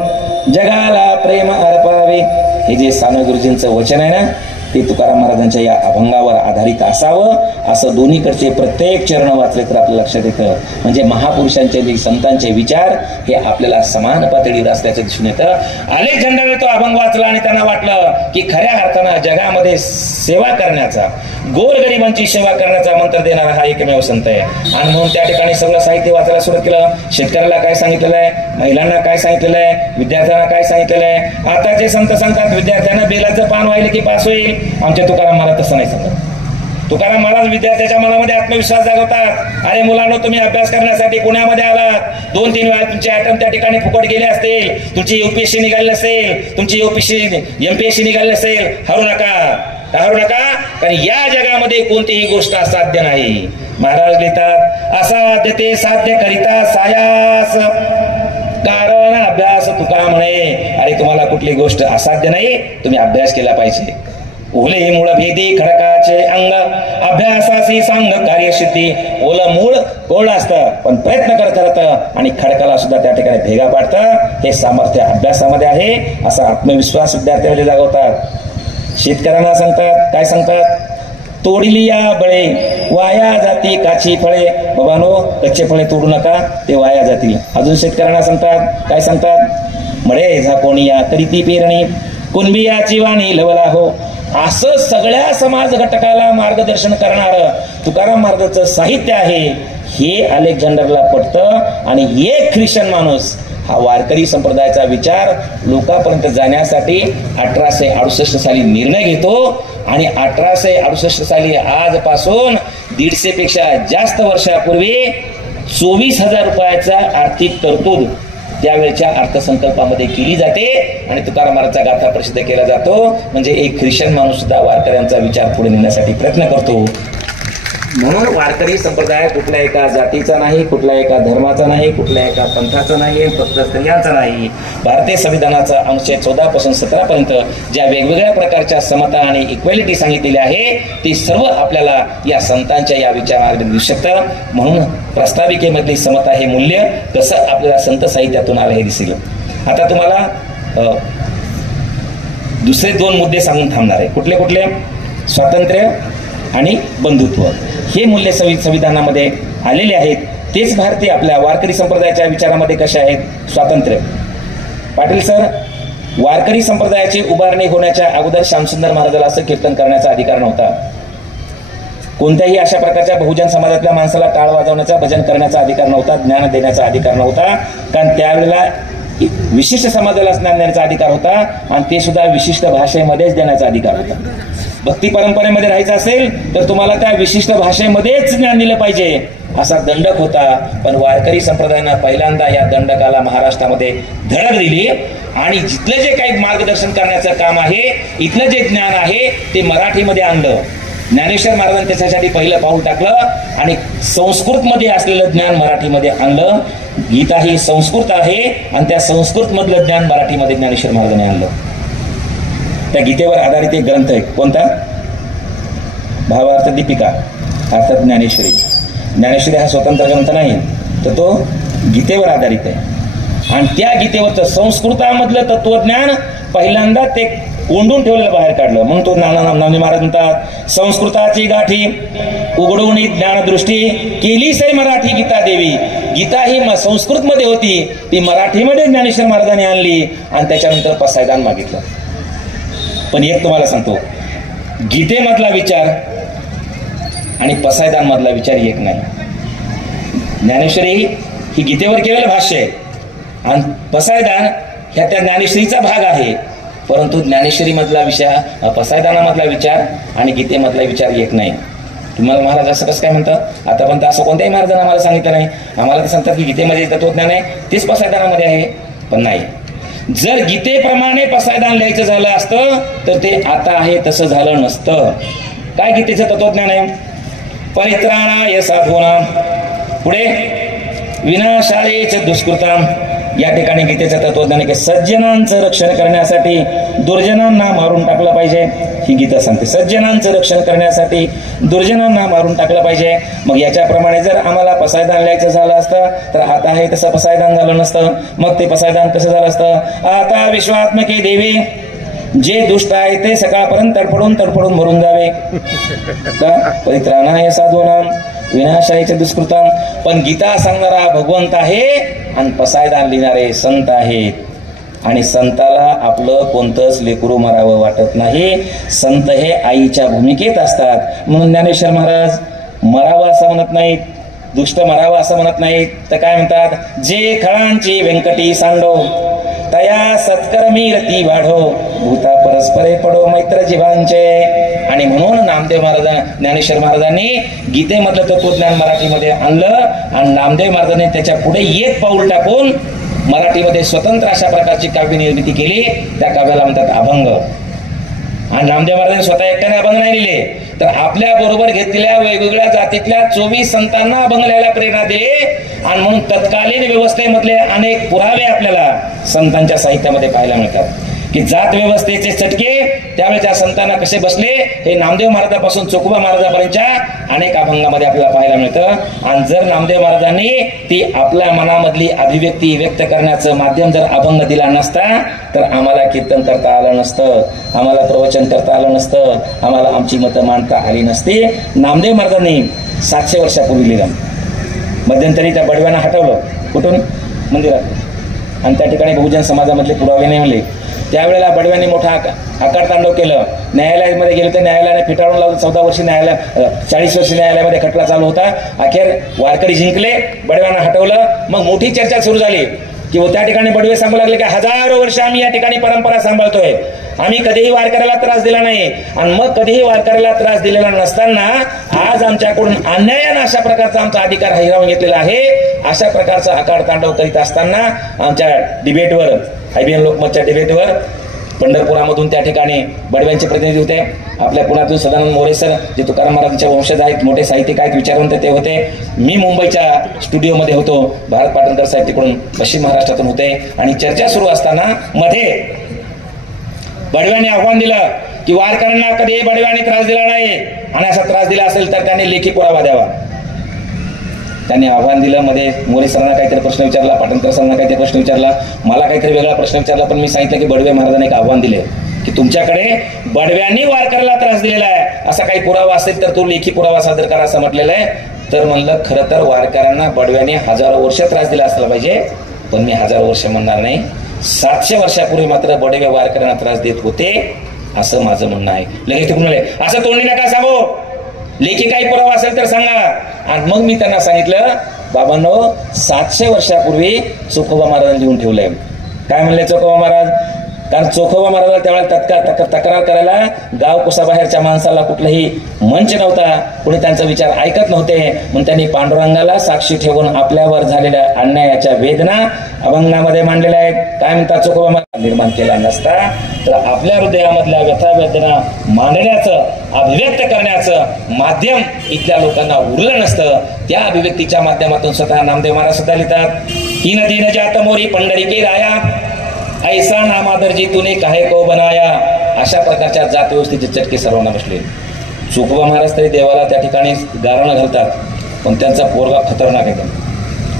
जगाला प्रेम अर्पावे. हे जे साने गुरुजींचं वचन आहे ना, ते तुकाराम महाराजांच्या या अभंगावर आधारित असावं, असं दोन्हीकडचे प्रत्येक चरण वाचले तर आपल्या लक्षात येतं. म्हणजे महापुरुषांचे जे संतांचे विचार हे आपल्याला समान पातळीवर असल्याचं दिसून येतं. अलेक्झांडरने तो अभंग वाचला आणि त्यांना वाटलं की खऱ्या अर्थानं जगामध्ये सेवा करण्याचा, गोरगरिबांची सेवा करण्याचा मंत्र देणारा हा एकमेव संत आहे. आणि म्हणून त्या ठिकाणी सगळं साहित्य वाचायला सुरुवात केलं. शेतकऱ्याला काय सांगितलेलं आहे, महिलांना काय सांगितलेलं आहे, विद्यार्थ्यांना काय सांगितलेलं आहे. आताचे संत सांगतात विद्यार्थ्यांना बेलाचं पान वाहिलं की पास होईल. आमच्या तुकाराम महाराज तसं नाही सांगत. तुकाराम महाराज विद्यार्थ्याच्या मनामध्ये आत्मविश्वास जागवतात. अरे मुलांनो, तुम्ही अभ्यास करण्यासाठी पुण्यामध्ये आलात, 2-3 वेळा तुमचे आयटम त्या ठिकाणी फुकट गेले असतील, तुमची UPSC निघाली असेल, तुमची MPSC निघाली असेल, हरू नका, कारण या जगामध्ये कोणतीही गोष्ट असाध्य नाही. महाराज लिहितात, असाध्य ते साध्य करिता सायास, कारण अभ्यास तुका म्हणे. अरे तुम्हाला कुठली गोष्ट असाध्य नाही, तुम्ही अभ्यास केला पाहिजे. ओले मूळ भेदी खडकाचे अंग, अभ्यासासी सांग कार्यसिद्धी. ओलं मूळ कोरडं असतं पण प्रयत्न करत राहतं आणि खडकाला सुद्धा त्या ठिकाणी भेगा पाडतं. हे सामर्थ्य अभ्यासामध्ये आहे, असा आत्मविश्वास विद्यार्थ्यामध्ये जागवतात. शेतकऱ्यांना सांगतात, काय सांगतात? तोडली या बळे वाया जाती काची फळे. बाबांनो, कच्चे फळे तोडू नका, ते वाया जातील. अजून शेतकऱ्यांना सांगतात, काय सांगतात? मळे झाकोणी या करीती पेरणी, कुणबियाची वाणी लवला हो. असं सगळ्या समाज घटकाला मार्गदर्शन करणारं तुकाराम महाराजांचं साहित्य आहे. हे अलेक्झांडरला पटतं आणि एक ख्रिश्चन माणूस हा वारकरी संप्रदायाचा विचार लोकांपर्यंत जाण्यासाठी 1868 साली निर्णय घेतो. आणि 1868 साली आजपासून 150 पेक्षा जास्त वर्षापूर्वी 24,000 रुपयाचा आर्थिक तरतूद त्यावेळेच्या अर्थसंकल्पामध्ये केली जाते आणि तुकाराम महाराजचा गाथा प्रसिद्ध केला जातो. म्हणजे एक ख्रिश्चन माणूस सुद्धा वारकऱ्यांचा विचार पुढे नेण्यासाठी प्रयत्न करतो. म्हणून वारकरी संप्रदाय कुठल्या एका जातीचा नाही, कुठल्या एका धर्माचा नाही, कुठल्या एका पंथाचा नाही, फक्त स्त्रियांचा नाही. भारतीय संविधानाचा अनुच्छेद 14 पासून 17 पर्यंत ज्या वेगवेगळ्या प्रकारच्या समता आणि इक्वॅलिटी सांगितलेली आहे ती सर्व आपल्याला या संतांच्या या विचारामध्ये दिसू शकतं. म्हणून प्रस्ताविकेमधली समता हे मूल्य कसं आपल्याला संत साहित्यातून आलं हे दिसेल. आता तुम्हाला दुसरे 2 मुद्दे सांगून थांबणार आहे. कुठले कुठले? स्वातंत्र्य आणि बंधुत्व हे मूल्य संविधानामध्ये आलेले आहेत. तेच भारतीय आपल्या वारकरी संप्रदायाच्या विचारामध्ये कसे आहेत? स्वातंत्र्य. पाटील सर, वारकरी संप्रदायाची उभारणी होण्याच्या अगोदर श्यामसुंदर महाराजाला असं कीर्तन करण्याचा अधिकार नव्हता. कोणत्याही अशा प्रकारच्या बहुजन समाजातल्या माणसाला टाळ वाजवण्याचा, भजन करण्याचा अधिकार नव्हता, ज्ञान देण्याचा अधिकार नव्हता. कारण त्यावेळेला विशिष्ट समाजाला ज्ञान देण्याचा अधिकार होता आणि ते सुद्धा विशिष्ट भाषेमध्येच देण्याचा अधिकार होता. भक्ती परंपरेमध्ये राहायचं असेल तर तुम्हाला त्या विशिष्ट भाषेमध्येच ज्ञान दिलं पाहिजे असा दंडक होता. पण वारकरी संप्रदायानं पहिल्यांदा या दंडकाला महाराष्ट्रामध्ये धडक दिली आणि जिथलं जे काही मार्गदर्शन करण्याचं काम आहे, इथलं जे ज्ञान आहे ते मराठीमध्ये आणलं. ज्ञानेश्वर महाराजांनी त्याच्यासाठी पहिलं पाऊल टाकलं आणि संस्कृत मध्ये असलेलं ज्ञान मराठीमध्ये आणलं. गीता ही संस्कृत आहे आणि त्या संस्कृत मधलं ज्ञान मराठीमध्ये ज्ञानेश्वर महाराजांनी आणलं. त्या गीतेवर आधारित एक ग्रंथ आहे. कोणता? भावार्थ दीपिका अर्थात ज्ञानेश्वरी. ज्ञानेश्वरी हा स्वतंत्र ग्रंथ नाही, तर तो गीतेवर आधारित आहे आणि त्या गीतेवरचं संस्कृतामधलं तत्वज्ञान पहिल्यांदा ते कोंडून ठेवलेलं बाहेर काढलं. म्हणून तो नामदेव महाराज म्हणतात, संस्कृताची गाठी उघडून ज्ञानदृष्टी केली सै मराठी गीता देवी. गीता ही संस्कृत मध्ये होती, ती मराठीमध्ये ज्ञानेश्वर महाराजांनी आणली आणि त्याच्यानंतर पसायदान मागितलं. पण एक तुम्हाला सांगतो, गीतेमधला विचार आणि पसायदान मधला विचार एक नाही. ज्ञानेश्वरी ही गीतेवर केलेलं भाष्य आहे आणि पसायदान ह्या त्या ज्ञानेश्वरीचा भाग आहे. परंतु ज्ञानेश्वरी मधला विचार, पसायदानामधला विचार आणि गीतेमधला विचार एक नाही. तुम्हाला महाराज असं कसं काय म्हणतात? आतापर्यंत असं कोणत्याही महाराजांना आम्हाला सांगितलं नाही. आम्हाला तर सांगतात की गीतेमध्ये तत्वज्ञान आहे तेच पसायदानामध्ये आहे. पण नाही, जर गीतेप्रमाणे पसायदान लिहायचं झालं असतं तर ते आता आहे तसं झालं नसतं. काय गीतेचं तत्वज्ञान आहे? परित्राणाय साधूनां, पुढे विनाशायेच दुष्कृतां. या ठिकाणी गीतेचं तत्वज्ञान आहे की सज्जनांचं रक्षण करण्यासाठी दुर्जनांना मारून टाकलं पाहिजे. ही गीता सांगते सज्जनांचं रक्षण करण्यासाठी दुर्जनांना मारून टाकलं पाहिजे. मग याच्याप्रमाणे जर आम्हाला पसायदान लिहायचं झालं असतं तर आता आहे तसं पसायदान झालं नसतं. मग ते पसायदान कसं झालं असतं? आता विश्वात्मके देवी, जे दुष्ट आहे ते सकाळपर्यंत तडफडून मरून जावे. परित्राणाय साधूनां विनाशायेच दुष्कृतां. पण गीता सांगणारा भगवंत आहे आणि पसायदान लिहिणारे संत आहेत. आणि संताला आपलं कोणतंच लेकरू मारावं वाटत नाही. संत हे आईच्या भूमिकेत असतात. म्हणून ज्ञानेश्वर महाराज मरावं असं म्हणत नाहीत, दुष्ट मरावं असं म्हणत नाहीत, तर काय म्हणतात? जे खळांची व्यंकटी सांडो तया सत्कर्मी रती वाढो भूता परस्परे पडो मैत्र जीवांचे. आणि म्हणून नामदेव महाराज ज्ञानेश्वर महाराजांनी गीतेमधलं तत्वज्ञान मराठीमध्ये आणलं आणि नामदेव महाराजांनी त्याच्या पुढे एक पाऊल टाकून मराठीमध्ये स्वतंत्र अशा प्रकारची काव्य निर्मिती केली. त्या काव्याला म्हणतात अभंग. आणि नामदेव महाराजांनी स्वतः एकट्याने अभंग नाही लिहिले, तर आपल्या बरोबर घेतलेल्या वेगवेगळ्या जातीतल्या 24 संतांना अभंग लिहायला प्रेरणा दिली. आणि म्हणून तत्कालीन व्यवस्थेमधले अनेक पुरावे आपल्याला संतांच्या साहित्यामध्ये पाहायला मिळतात की जात व्यवस्थेचे चटके त्यावेळेस त्या संतांना कसे बसले हे नामदेव महाराजांपासून चोखोबा महाराजांपर्यंतच्या अनेक अभंगामध्ये आपल्याला पाहायला मिळतं. आणि जर नामदेव महाराजांनी ती आपल्या मनामधली अभिव्यक्ती व्यक्त करण्याचं माध्यम जर अभंग दिला नसता तर आम्हाला कीर्तन करता आलं नसतं, आम्हाला प्रवचन करता आलं नसतं, आम्हाला आमची मतं मांडता आली नसती. नामदेव महाराजांनी 700 वर्षापूर्वी लिहिलं. मध्यंतरी त्या बडव्यांना हटवलं कुठून? मंदिरात. आणि त्या ठिकाणी बहुजन समाजामधले पुरावे नेमले. त्यावेळेला बडव्यांनी मोठा आकार तांडव केलं. न्यायालयामध्ये गेले तर न्यायालयाने फिटाळून लावलं. 14 वर्ष न्यायालय, 40 वर्ष न्यायालयामध्ये खटला चालू होता. अखेर वारकरी जिंकले, बडव्यांना हटवलं. मग मोठी चर्चा सुरू झाली की त्या ठिकाणी बडवे सांगू लागले की हजारो वर्ष आम्ही या ठिकाणी परंपरा सांभाळतोय, आम्ही कधीही वारकऱ्याला त्रास दिला नाही. आणि मग कधीही वारकऱ्याला त्रास दिलेला नसताना आज आमच्याकडून अन्यायानं अशा प्रकारचा आमचा अधिकार हिरावून घेतलेला आहे. अशा प्रकारचा आकार तांडव करीत असताना आमच्या डिबेटवर, IBN लोकमतच्या डिबेटवर पंढरपुरामधून त्या ठिकाणी बडव्यांचे प्रतिनिधी होते. आपल्या पुण्यातून सदानंद मोरे सर, जे तुकाराम महाराजांच्या वंशज आहेत, मोठे साहित्यिक आहेत, विचारवंत ते होते. मी मुंबईच्या स्टुडिओमध्ये होतो, भारत पाटणकर साहेब तिकडून पश्चिम महाराष्ट्रातून होते. आणि चर्चा सुरू असताना मध्ये बडव्यांनी आव्हान दिलं की वारकऱ्यांना कधीही बडव्यांनी त्रास दिला नाही आणि असा त्रास दिला असेल तर त्यांनी लेखी पुरावा द्यावा. त्यांनी आव्हान दिलं. मध्ये मोरे सरांना काहीतरी प्रश्न विचारला, पाटणकर सरांना काहीतरी प्रश्न विचारला, मला काहीतरी वेगळा प्रश्न विचारला. पण मी सांगितलं की बडवे महाराजांनी एक आव्हान दिले की तुमच्याकडे बडव्यांनी वारकऱ्याला त्रास दिलेला आहे, असा काही पुरावा असेल तर तो लेखी पुरावा सादर करा असं म्हटलेलं आहे. तर म्हणलं खरं तर वारकऱ्यांना बडव्यांनी हजारो वर्ष त्रास दिला असला पाहिजे, पण मी हजारो वर्ष म्हणणार नाही. 700 वर्षापूर्वी मात्र बडवे वारकऱ्यांना त्रास देत होते असं माझं म्हणणं आहे. लगेच तिकडून असं तोंडी नका सांगू, लेखी काही पुरावा असेल तर सांगा. आणि मग मी त्यांना सांगितलं, बाबांनो 700 वर्षापूर्वी चोखोबा महाराजांनी लिहून ठेवलंय काय म्हणले चोखोबा महाराज? कारण चोखोबा महाराजाला त्यावेळेला तक्रार करायला गाव कुसाबाहेरच्या माणसाला कुठलाही मंच नव्हता, कुणी त्यांचा विचार ऐकत नव्हते. म्हणून त्यांनी पांडुरंगाला साक्षी ठेवून आपल्यावर झालेल्या अन्यायाच्या वेदना अभंगामध्ये मांडलेल्या आहेत. काय म्हणतात चोखोबा महाराज? निर्माण केला नसता तर आपल्या हृदयामधल्या व्यथा वेदना मांडण्याचं, अभिव्यक्त करण्याचं माध्यम इथल्या लोकांना उरलं नसतं. त्या अभिव्यक्तीच्या माध्यमातून स्वतः नामदेव महाराज सुद्धा लिहितात, ही नदी न जात मोरी पंढरी के राया, ऐसा नामादर्जी तूने काहे को बनाया. अशा प्रकारच्या जात व्यवस्थेचे चटके सर्वांना बसले. चोखोबा महाराज तरी देवाला त्या ठिकाणी गारणं घालतात, पण त्यांचा पोरगा खतरनाक आहे.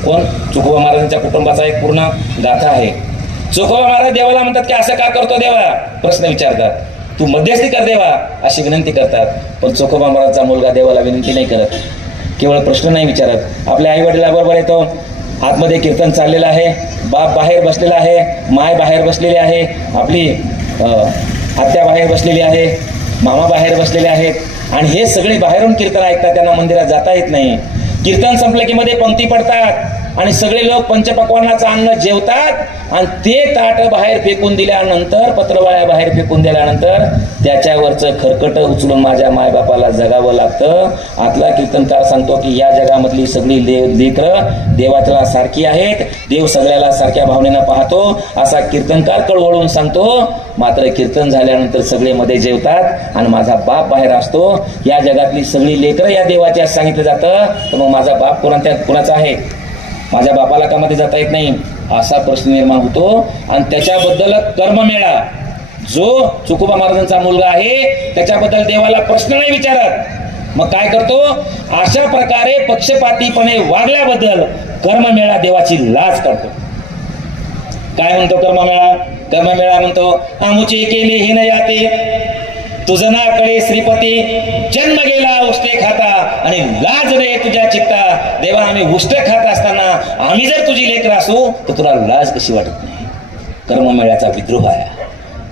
कोण? चोखोबा महाराजांच्या कुटुंबाचा एक पूर्ण गाथा आहे. चोखोबा महाराज देवाला म्हणतात की असं का करतो देवा? प्रश्न विचारतात. तू मध्यस्थी कर देवा अशी विनंती करतात. पण चोखोबा महाराजचा मुलगा देवाला विनंती नाही करत, केवळ प्रश्न नाही विचारत. आपल्या आई वडिलाबरोबर येतो, आतमध्ये कीर्तन चाललेलं आहे, बाप बाहेर बसलेला आहे, माय बाहेर बसलेली आहे, आपली आत्या बाहेर बसलेली आहे, मामा बाहेर बसलेले आहेत आणि हे सगळे बाहेरून कीर्तन ऐकतात. त्यांना मंदिरात जाता येत नाही. कीर्तन संपलं की मध्ये पंक्ती पडतात आणि सगळे लोक पंचपक्वान्नाचं अन्न जेवतात आणि ते ताट बाहेर फेकून दिल्यानंतर, पत्रवाळ्या बाहेर फेकून दिल्यानंतर त्याच्यावरचं खरकट उचलून माझ्या मायबापाला जगावं लागतं. आतला कीर्तनकार सांगतो की या जगामधली सगळी लेकरं देवाला सारखी आहेत, देव सगळ्याला सारख्या भावनेनं पाहतो असा कीर्तनकार कळवळून सांगतो. मात्र कीर्तन झाल्यानंतर सगळे मध्ये जेवतात आणि माझा बाप बाहेर असतो. या जगातली सगळी लेकरं या देवाच्या सांगितलं जातं, तर मग माझा बाप कुणाचा आहे? माझ्या बापाला का मध्ये जाता येत नाही? असा प्रश्न निर्माण होतो. आणि त्याच्याबद्दल कर्ममेळा, जो चोखोबा महाराजांचा मुलगा आहे त्याच्याबद्दल देवाला प्रश्न नाही विचारत, मग काय करतो? अशा प्रकारे पक्षपातीपणे वागल्याबद्दल कर्ममेळा देवाची लाज काढतो. काय म्हणतो कर्ममेळा? कर्ममेळा म्हणतो, आमुचे केले हे न याते तुझं ना कळे श्रीपती, जन्म गेला उष्टे खाता आणि लाज रे तुझ्या चित्ता. देवा आम्ही उष्ट खात असताना आम्ही जर तुझी लेकर असू तर तुला लाज कशी वाटत नाही? कर्ममेळ्याचा विद्रोह आहे.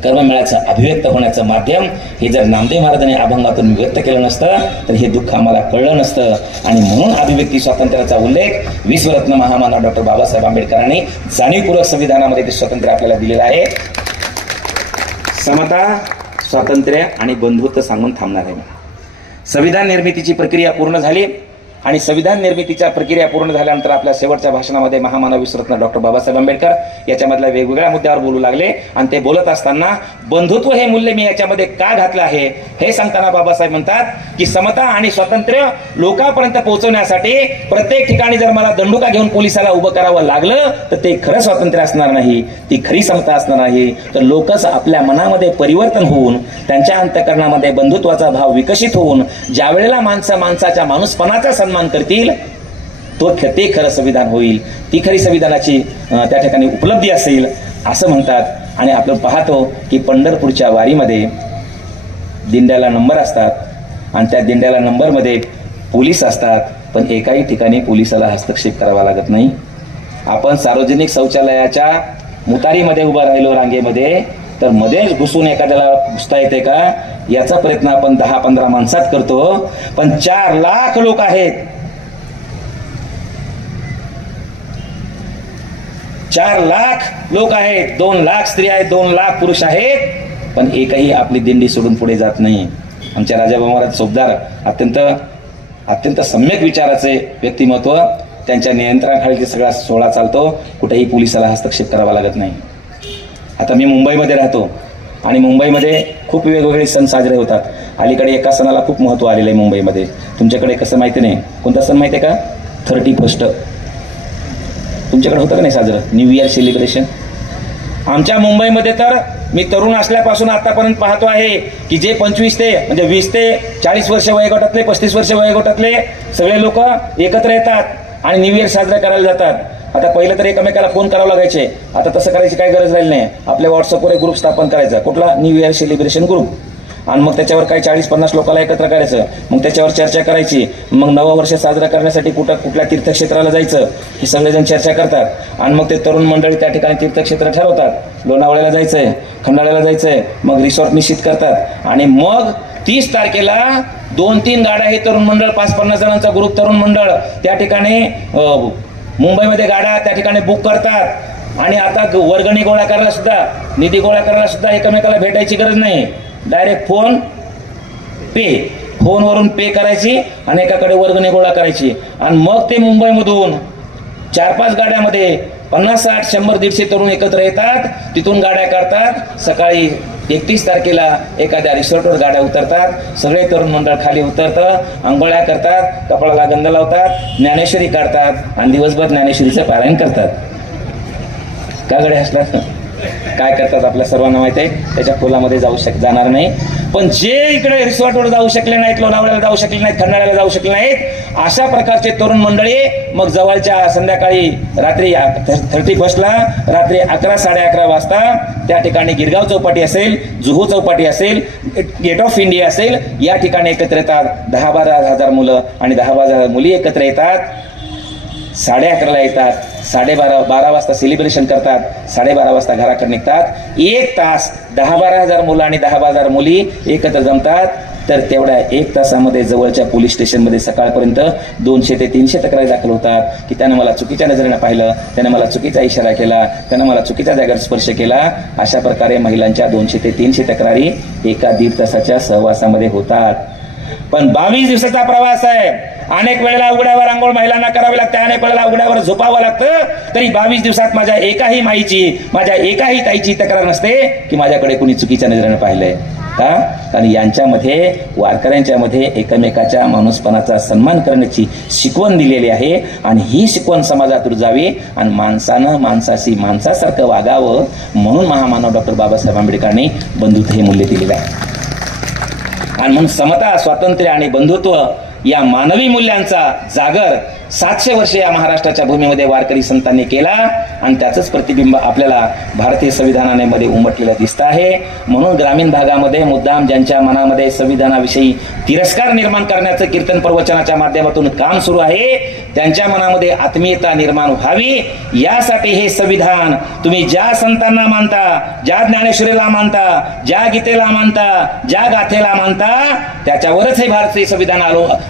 कर्ममेळ्याचं अभिव्यक्त होण्याचं माध्यम हे जर नामदेव महाराजांनी अभंगातून व्यक्त केलं नसतं तर हे दुःख आम्हाला कळलं नसतं. आणि म्हणून अभिव्यक्ती स्वातंत्र्याचा उल्लेख विश्वरत्न महामानव डॉक्टर बाबासाहेब आंबेडकरांनी जाणीवपूर्वक संविधानामध्ये ते स्वातंत्र्य आपल्याला दिलेलं आहे. समता, स्वातंत्र्य आणि बंधुत्व सांगून थांबणार आहे. संविधान निर्मितीची प्रक्रिया पूर्ण झाली आणि संविधान निर्मितीच्या प्रक्रिया पूर्ण झाल्यानंतर आपल्या शेवटच्या भाषणामध्ये महामानव विश्वरत्न डॉक्टर बाबासाहेब आंबेडकर याच्यामधल्या वेगवेगळ्या मुद्द्यावर बोलू लागले. आणि ते बोलत असताना बंधुत्व हे मूल्य मी याच्यामध्ये का घातलं आहे हे सांगताना बाबासाहेब म्हणतात की समता आणि स्वातंत्र्य लोकांपर्यंत पोहोचवण्यासाठी प्रत्येक ठिकाणी जर मला दंडुका घेऊन पोलिसाला उभं करावं लागलं तर ते खरं स्वातंत्र्य असणार नाही, ती खरी समता असणार नाही. तर लोकच आपल्या मनामध्ये परिवर्तन होऊन त्यांच्या अंतःकरणामध्ये बंधुत्वाचा भाव विकसित होऊन ज्या वेळेला माणसं माणसाच्या माणूसपणाचा सन्मान करतील ते खरं संविधान होईल, ती खरी संविधानाची त्या ठिकाणी उपलब्धी असेल असं म्हणतात. आणि आपण पाहतो की पंढरपूरच्या वारीमध्ये दिंड्याला नंबर असतात आणि त्या दिंड्याला नंबरमध्ये पोलीस असतात, पण एकाही ठिकाणी पोलिसाला हस्तक्षेप करावा लागत नाही. आपण सार्वजनिक शौचालयाच्या मुतारीमध्ये उभं राहिलो रांगेमध्ये तर मध्येच घुसून एखाद्याला घुसता येते का याचा प्रयत्न आपण 10-15 माणसात करतो. पण 4 लाख लोक आहेत, 4 लाख लोक आहेत, 2 लाख स्त्री आहेत, 2 लाख पुरुष आहेत, पण एकही आपली दिंडी सोडून पुढे जात नाही. आमच्या राजाभाऊ महाराज चोपदार अत्यंत सम्यक विचाराचे व्यक्तिमत्व, त्यांच्या नियंत्रणाखाली सगळा सोहळा चालतो, कुठेही पोलिसाला हस्तक्षेप करावा लागत नाही. आता मी मुंबईमध्ये राहतो आणि मुंबईमध्ये खूप वेगवेगळे सण साजरे होतात. अलीकडे एका सणाला खूप महत्त्व आलेलं आहे मुंबईमध्ये. तुमच्याकडे कसं माहिती नाही, कोणता सण माहिती आहे का? 31 तुमच्याकडे होतं का नाही साजरं? New year celebration. आमच्या मुंबईमध्ये तर मी तरुण असल्यापासून आतापर्यंत पाहतो आहे की जे 25 ते म्हणजे 20 ते 40 वर्ष वयोगटातले, 35 वर्ष वयोगटातले सगळे लोक एकत्र येतात आणि न्यू इयर साजरा करायला जातात. आता पहिलं तर एकमेकाला फोन करावं लागायचे, आता तसं करायची काही गरज राहिली नाही. आपल्या व्हॉट्सअपवर एक ग्रुप स्थापन करायचा, कुठला? New year celebration group. आणि मग त्याच्यावर काही 40-50 लोकांना एकत्र करायचं, मग त्याच्यावर चर्चा करायची. मग नवं वर्ष साजरा करण्यासाठी कुठल्या तीर्थक्षेत्राला जायचं हे सगळेजण चर्चा करतात. आणि मग ते तरुण मंडळी त्या ठिकाणी तीर्थक्षेत्र ठरवतात. लोणावळ्याला जायचंय, खंडाळ्याला जायचंय, मग रिसॉर्ट निश्चित करतात. आणि मग 30 तारखेला 2-3 गाड्या हे तरुण मंडळ, 5-50 जणांचा ग्रुप तरुण मंडळ त्या ठिकाणी मुंबईमध्ये गाड्या त्या ठिकाणी बुक करतात आणि आता वर्गणी गोळा करायला सुद्धा, निधी गोळा करायला सुद्धा एकमेकाला भेटायची गरज नाही. डायरेक्ट फोन पे, फोनवरून पे करायची आणि एकाकडे वर्गणी गोळा करायची आणि मग ते मुंबईमधून 4-5 गाड्यामध्ये 50, 60, 100, 150 तरुण एकत्र येतात. तिथून गाड्या काढतात. सकाळी 31 तारखेला एखाद्या रिसॉर्टवर गाड्या उतरतात. सगळे तरुण मंडळ खाली उतरतं, आंघोळ्या करतात, कपाळाला गंध लावतात, ज्ञानेश्वरी काढतात आणि दिवसभर ज्ञानेश्वरीचं पारायण करतात. का गडे हसतात? काय करतात आपल्या सर्वांना माहिती आहे. त्याच्या खोलामध्ये जाणार नाही. पण जे इकडे रिसॉर्टवर जाऊ शकले नाहीत, लोणावळ्याला जाऊ शकले नाहीत, खंडाळ्याला जाऊ शकले नाहीत, अशा प्रकारचे तरुण मंडळी मग जवळच्या संध्याकाळी रात्री 31ला रात्री 11, 11:30 वाजता त्या ठिकाणी गिरगाव चौपाटी असेल, जुहू चौपाटी असेल, गेट ऑफ इंडिया असेल, या ठिकाणी एकत्र येतात. 10-12 हजार मुलं आणि 10-12 हजार मुली एकत्र येतात. 11:30ला येतात. 12:30 वाजता सेलिब्रेशन करतात. 12:30 वाजता घराकडे निघतात. 1 तास 10-12 हजार मुलं आणि 10-12 हजार मुली एकत्र जमतात. तर तेवढ्या 1 तासामध्ये जवळच्या पोलीस स्टेशनमध्ये सकाळपर्यंत 200 ते 300 तक्रारी दाखल होतात की त्यानं मला चुकीच्या नजरेनं पाहिलं, त्यानं मला चुकीचा इशारा केला, त्यानं मला चुकीच्या जागेवर स्पर्श केला. अशा प्रकारे महिलांच्या 200 ते 300 तक्रारी 1-1.5 तासाच्या सहवासामध्ये होतात. पण 22 दिवसाचा प्रवास आहे. अनेक वेळेला उघड्यावर आंघोळ महिलांना करावी लागते, अनेक वेळेला उघड्यावर झोपावं लागतं. तरी 22 दिवसात माझ्या एकाही माईची, माझ्या एकाही ताईची तक्रार नसते की माझ्याकडे कुणी चुकीच्या नजरेनं पाहिलंय. का? कारण यांच्यामध्ये, वारकऱ्यांच्या मध्ये एकमेकाच्या माणूसपणाचा सन्मान करण्याची शिकवण दिलेली आहे आणि ही शिकवण समाजात रुजावी आणि माणसानं माणसाशी माणसासारखं वागावं म्हणून महामानव डॉक्टर बाबासाहेब आंबेडकरांनी बंधुत्व हे मूल्य दिलेलं आहे. आणि म्हणून समता, स्वातंत्र्य आणि बंधुत्व या मानवी मूल्यांचा जागर 700 वर्ष या महाराष्ट्राच्या भूमीमध्ये वारकरी संतांनी केला आणि त्याचंच प्रतिबिंब आपल्याला भारतीय संविधानाने मध्ये उमटलेलं दिसतं आहे. म्हणून ग्रामीण भागामध्ये मुद्दाम ज्यांच्या मनामध्ये संविधानाविषयी तिरस्कार निर्माण करण्याचं कीर्तन प्रवचनाच्या माध्यमातून काम सुरू आहे, त्यांच्या मनामध्ये आत्मीयता निर्माण व्हावी यासाठी हे संविधान तुम्ही ज्या संतांना मानता, ज्या ज्ञानेश्वरीला मानता, ज्या गीतेला मानता, ज्या गाथेला मानता, त्याच्यावरच हे भारतीय संविधान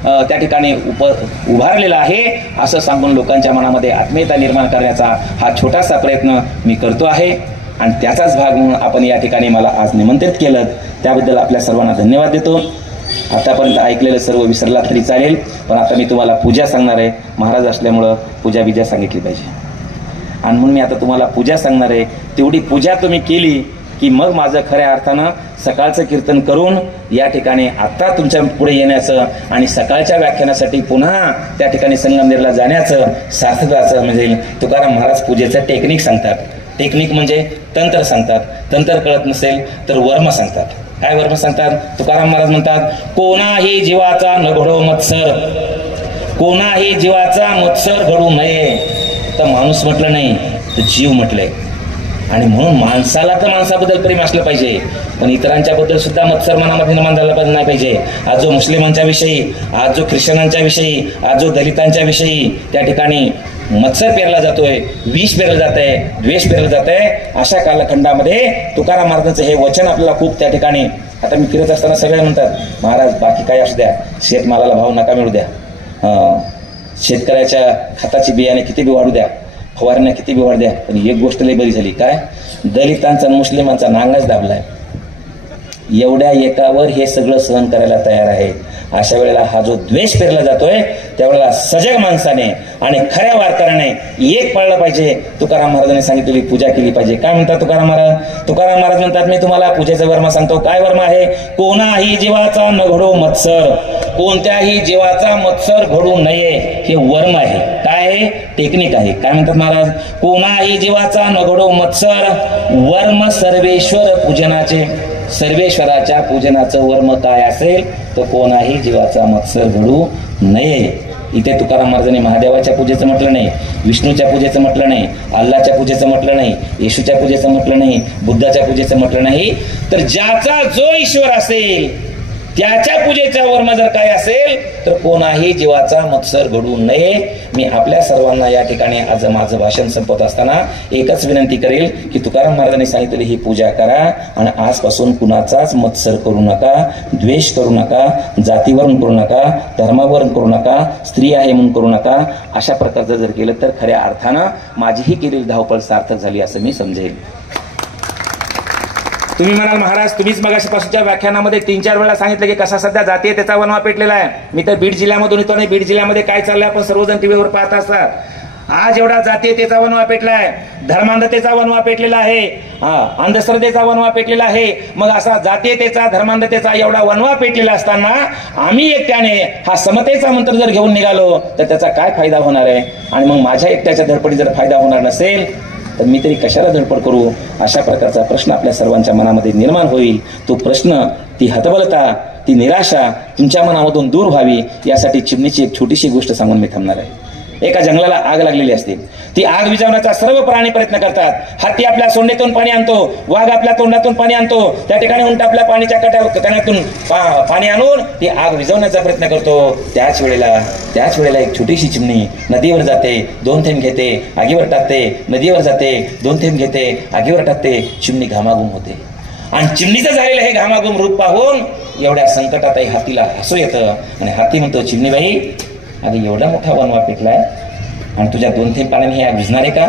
त्या ठिकाणी उभारलेलं आहे असं सांगून लोकांच्या मनामध्ये आत्मीयता निर्माण करण्याचा हा छोटासा प्रयत्न मी करतो आहे. आणि त्याचाच भाग म्हणून आपण या ठिकाणी मला आज निमंत्रित केलं, त्याबद्दल आपल्या सर्वांना धन्यवाद देतो. आतापर्यंत ऐकलेलं सर्व विसरला तरी चालेल, पण आता मी तुम्हाला पूजा सांगणार आहे. महाराज असल्यामुळं पूजा बिजा सांगितली पाहिजे आणि म्हणून मी आता तुम्हाला पूजा सांगणार आहे. तेवढी पूजा तुम्ही केली की मग माझं खऱ्या अर्थानं सकाळचं कीर्तन करून या ठिकाणी आता तुमच्या पुढे येण्याचं आणि सकाळच्या व्याख्यानासाठी पुन्हा त्या ठिकाणी संगमनेरला जाण्याचं सार्थकाचं म्हणजे तुकाराम महाराज पूजेचं टेक्निक सांगतात. टेक्निक म्हणजे तंत्र सांगतात. तंत्र कळत नसेल तर वर्म सांगतात. काय वर्म सांगतात? तुकाराम महाराज म्हणतात, कोणाही जीवाचा न घडो मत्सर, कोणाही जीवाचा मत्सर घडू नये. तर माणूस म्हटलं नाही तर जीव म्हटलंय. आणि म्हणून माणसाला तर माणसाबद्दल प्रेम असलं पाहिजे, पण इतरांच्या बद्दल सुद्धा मत्सर मनामध्ये निर्माण झाला नाही पाहिजे. आज जो मुस्लिमांच्या विषयी, आज जो ख्रिश्चनांच्या विषयी, आज जो दलितांच्या विषयी त्या ठिकाणी मत्सर पेरला जातोय, विष पेरलं जात आहे, द्वेष पेरलं जात आहे, अशा कालखंडामध्ये तुकाराम महाराजांचं हे वचन आपल्याला खूप त्या ठिकाणी. आता मी फिरत असताना सगळे म्हणतात, महाराज बाकी काय असू द्या, शेतमालाला भाव नका मिळू द्या, शेतकऱ्याच्या खताची बियाणे किती बी वाढू द्या, फवारण्या किती बी वाढू द्या, पण एक गोष्ट लई बरी झाली. काय? दलितांचा मुस्लिमांचा नांगाच दाबलाय. एवढ्या एकावर हे सगळं सहन करायला तयार आहे. अशा वेळेला हा जो द्वेष पेरला जातोय त्यावेळेला सजग माणसाने आणि खऱ्या वारकऱ्याने एक पाळलं पाहिजे. तुकाराम महाराजांनी सांगितलेली पूजा केली पाहिजे. काय म्हणतात तुकाराम महाराज? तुकाराम महाराज म्हणतात, मी तुम्हाला पूजेचा वर्म सांगतो. काय वर्म आहे? कोणाही जीवाचा न घडो मत्सर, कोणत्याही जीवाचा मत्सर घडू नये, हे वर्म आहे. काय आहे? टेक्निक आहे. काय म्हणतात महाराज? कोणाही जीवाचा न घडो मत्सर, वर्म सर्वेश्वर पूजनाचे. सर्वेश्वराच्या पूजनाचं वर्म काय असेल तर कोणाही जीवाचा मत्सर घडू नये. इथे तुकाराम महाराजांनी महादेवाच्या पूजेचं म्हटलं नाही, विष्णूच्या पूजेचं म्हटलं नाही, अल्लाच्या पूजेचं म्हटलं नाही, येशूच्या पूजेचं म्हटलं नाही, बुद्धाच्या पूजेचं म्हटलं नाही, तर ज्याचा जो ईश्वर असेल त्याच्या पूजेच्या वर्म जर काय असेल तर कोणाही जीवाचा मत्सर घडू नये. मी आपल्या सर्वांना या ठिकाणी आज माझं भाषण संपवत असताना एकच विनंती करेल की तुकाराम महाराजांनी सांगितलेली ही पूजा करा आणि आजपासून कुणाचाच मत्सर करू नका, द्वेष करू नका, जातीवरून करू नका, धर्मावरून करू नका, स्त्री आहे म्हणून करू नका. अशा प्रकारचं जर केलं तर खऱ्या अर्थानं माझीही केलेली धावपळ सार्थक झाली असं मी समजेल. तुम्ही म्हणाल महाराज तुम्हीच मगाशीपासूनच्या व्याख्यानामध्ये 3-4 वेळा सांगितलं की कसा सध्या जातीय त्याचा वनवा पेटलेला आहे. मी तर बीड जिल्ह्यामधून येतो आणि बीड जिल्ह्यामध्ये काय चाललंय आपण सर्वजण टीव्हीवर पाहत असतात. आज एवढा जातीयतेचा वनवा पेटलाय, धर्मांधतेचा वनवा पेटलेला आहे, अंधश्रद्धेचा वनवा पेटलेला आहे. मग असा जातीयतेचा धर्मांधतेचा एवढा वनवा पेटलेला असताना आम्ही एकट्याने हा समतेचा मंत्र जर घेऊन निघालो तर त्याचा काय फायदा होणार आहे. आणि मग माझ्या एकट्याच्या धडपडी जर फायदा होणार नसेल तर मी तरी कशाला धडपड करू. अशा प्रकारचा प्रश्न आपल्या सर्वांच्या मनामध्ये निर्माण होईल. तो प्रश्न, ती हतबलता, ती निराशा तुमच्या मनामधून दूर व्हावी यासाठी चिमणीची एक छोटीशी गोष्ट सांगून मी थांबणार आहे. एका जंगलाला आग लागलेली असते. ती आग विझवण्याचा सर्व प्राणी प्रयत्न करतात. हत्ती आपल्या सोंडेतून पाणी आणतो, वाघ आपल्या तोंडातून पाणी आणतो, त्या ठिकाणी उंट आपल्या पाणीच्या कण्यातून पाणी आणून ती आग विझवण्याचा प्रयत्न करतो. त्याच वेळेला एक छोटीशी चिमणी नदीवर जाते, 2 थेंब घेते, आगीवर टाकते, नदीवर जाते, 2 थेंब घेते, आगीवर टाकते. चिमणी घामाघूम होते आणि चिमणीचं झालेलं हे घामाघूम रूप पाहून एवढ्या संकटातही हातीला हसू येतं आणि हाती म्हणतो, चिमणीबाई अगं एवढा मोठा वनवा पेटलाय आणि तुझ्या 2 थेंब पाण्याने हे आग भिजणार आहे का.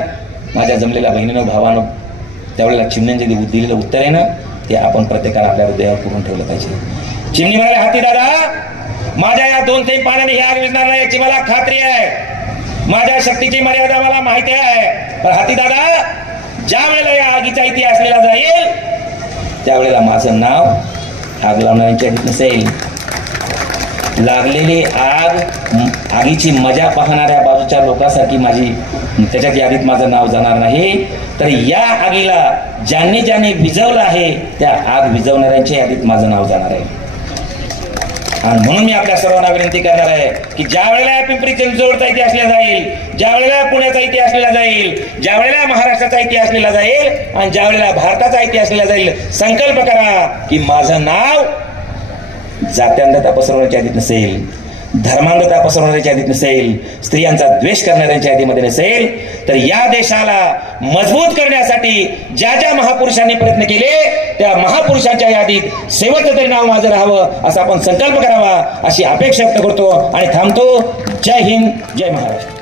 माझ्या जमलेल्या बहिणीनं भावानं त्यावेळेला चिमण्यांचे दिलेलं उत्तर आहे ना ते आपण प्रत्येकाला आपल्या हृदयावर करून ठेवलं पाहिजे. चिमणी म्हणाले, हाती दादा माझ्या या 2 थेंब पाण्याने ही आग भिजणार नाही याची मला खात्री आहे. माझ्या शक्तीची मर्यादा मला माहिती आहे. पण हाती दादा ज्या वेळेला या आगीचा इतिहास लिहिला जाईल त्यावेळेला माझं नाव आग लावणाऱ्यांच्या नसेल. लागलेली आगीची मजा पाहणाऱ्या बाजूच्या लोकांसाठी माझी त्याच्यात यादीत माझं नाव जाणार नाही. तर या आगीला ज्यांनी विझवलं आहे त्या आग विझवणाऱ्यांच्या यादीत माझं नाव जाणार आहे. आणि म्हणून मी आपल्या सर्वांना विनंती करणार आहे की ज्या वेळेला पिंपरी चिंचवडचा इतिहास लिहिला जाईल, ज्या वेळेला पुण्याचा इतिहास लिहिला जाईल, ज्या वेळेला महाराष्ट्राचा इतिहास लिहिला जाईल आणि ज्या वेळेला भारताचा इतिहास लिहिला जाईल, संकल्प करा की माझं नाव जात्यांधता पसरवण्याच्या यादीत नसेल, धर्मांधता पसरवण्याच्या यादीत नसेल, स्त्रियांचा द्वेष करणाऱ्यांच्या यादीमध्ये नसेल. तर या देशाला मजबूत करण्यासाठी ज्या महापुरुषांनी प्रयत्न केले त्या महापुरुषांच्या यादीत शेवटचं तरी नाव माझं राहावं असा आपण संकल्प करावा अशी अपेक्षा व्यक्त करतो आणि थांबतो. जय हिंद, जय महाराष्ट्र.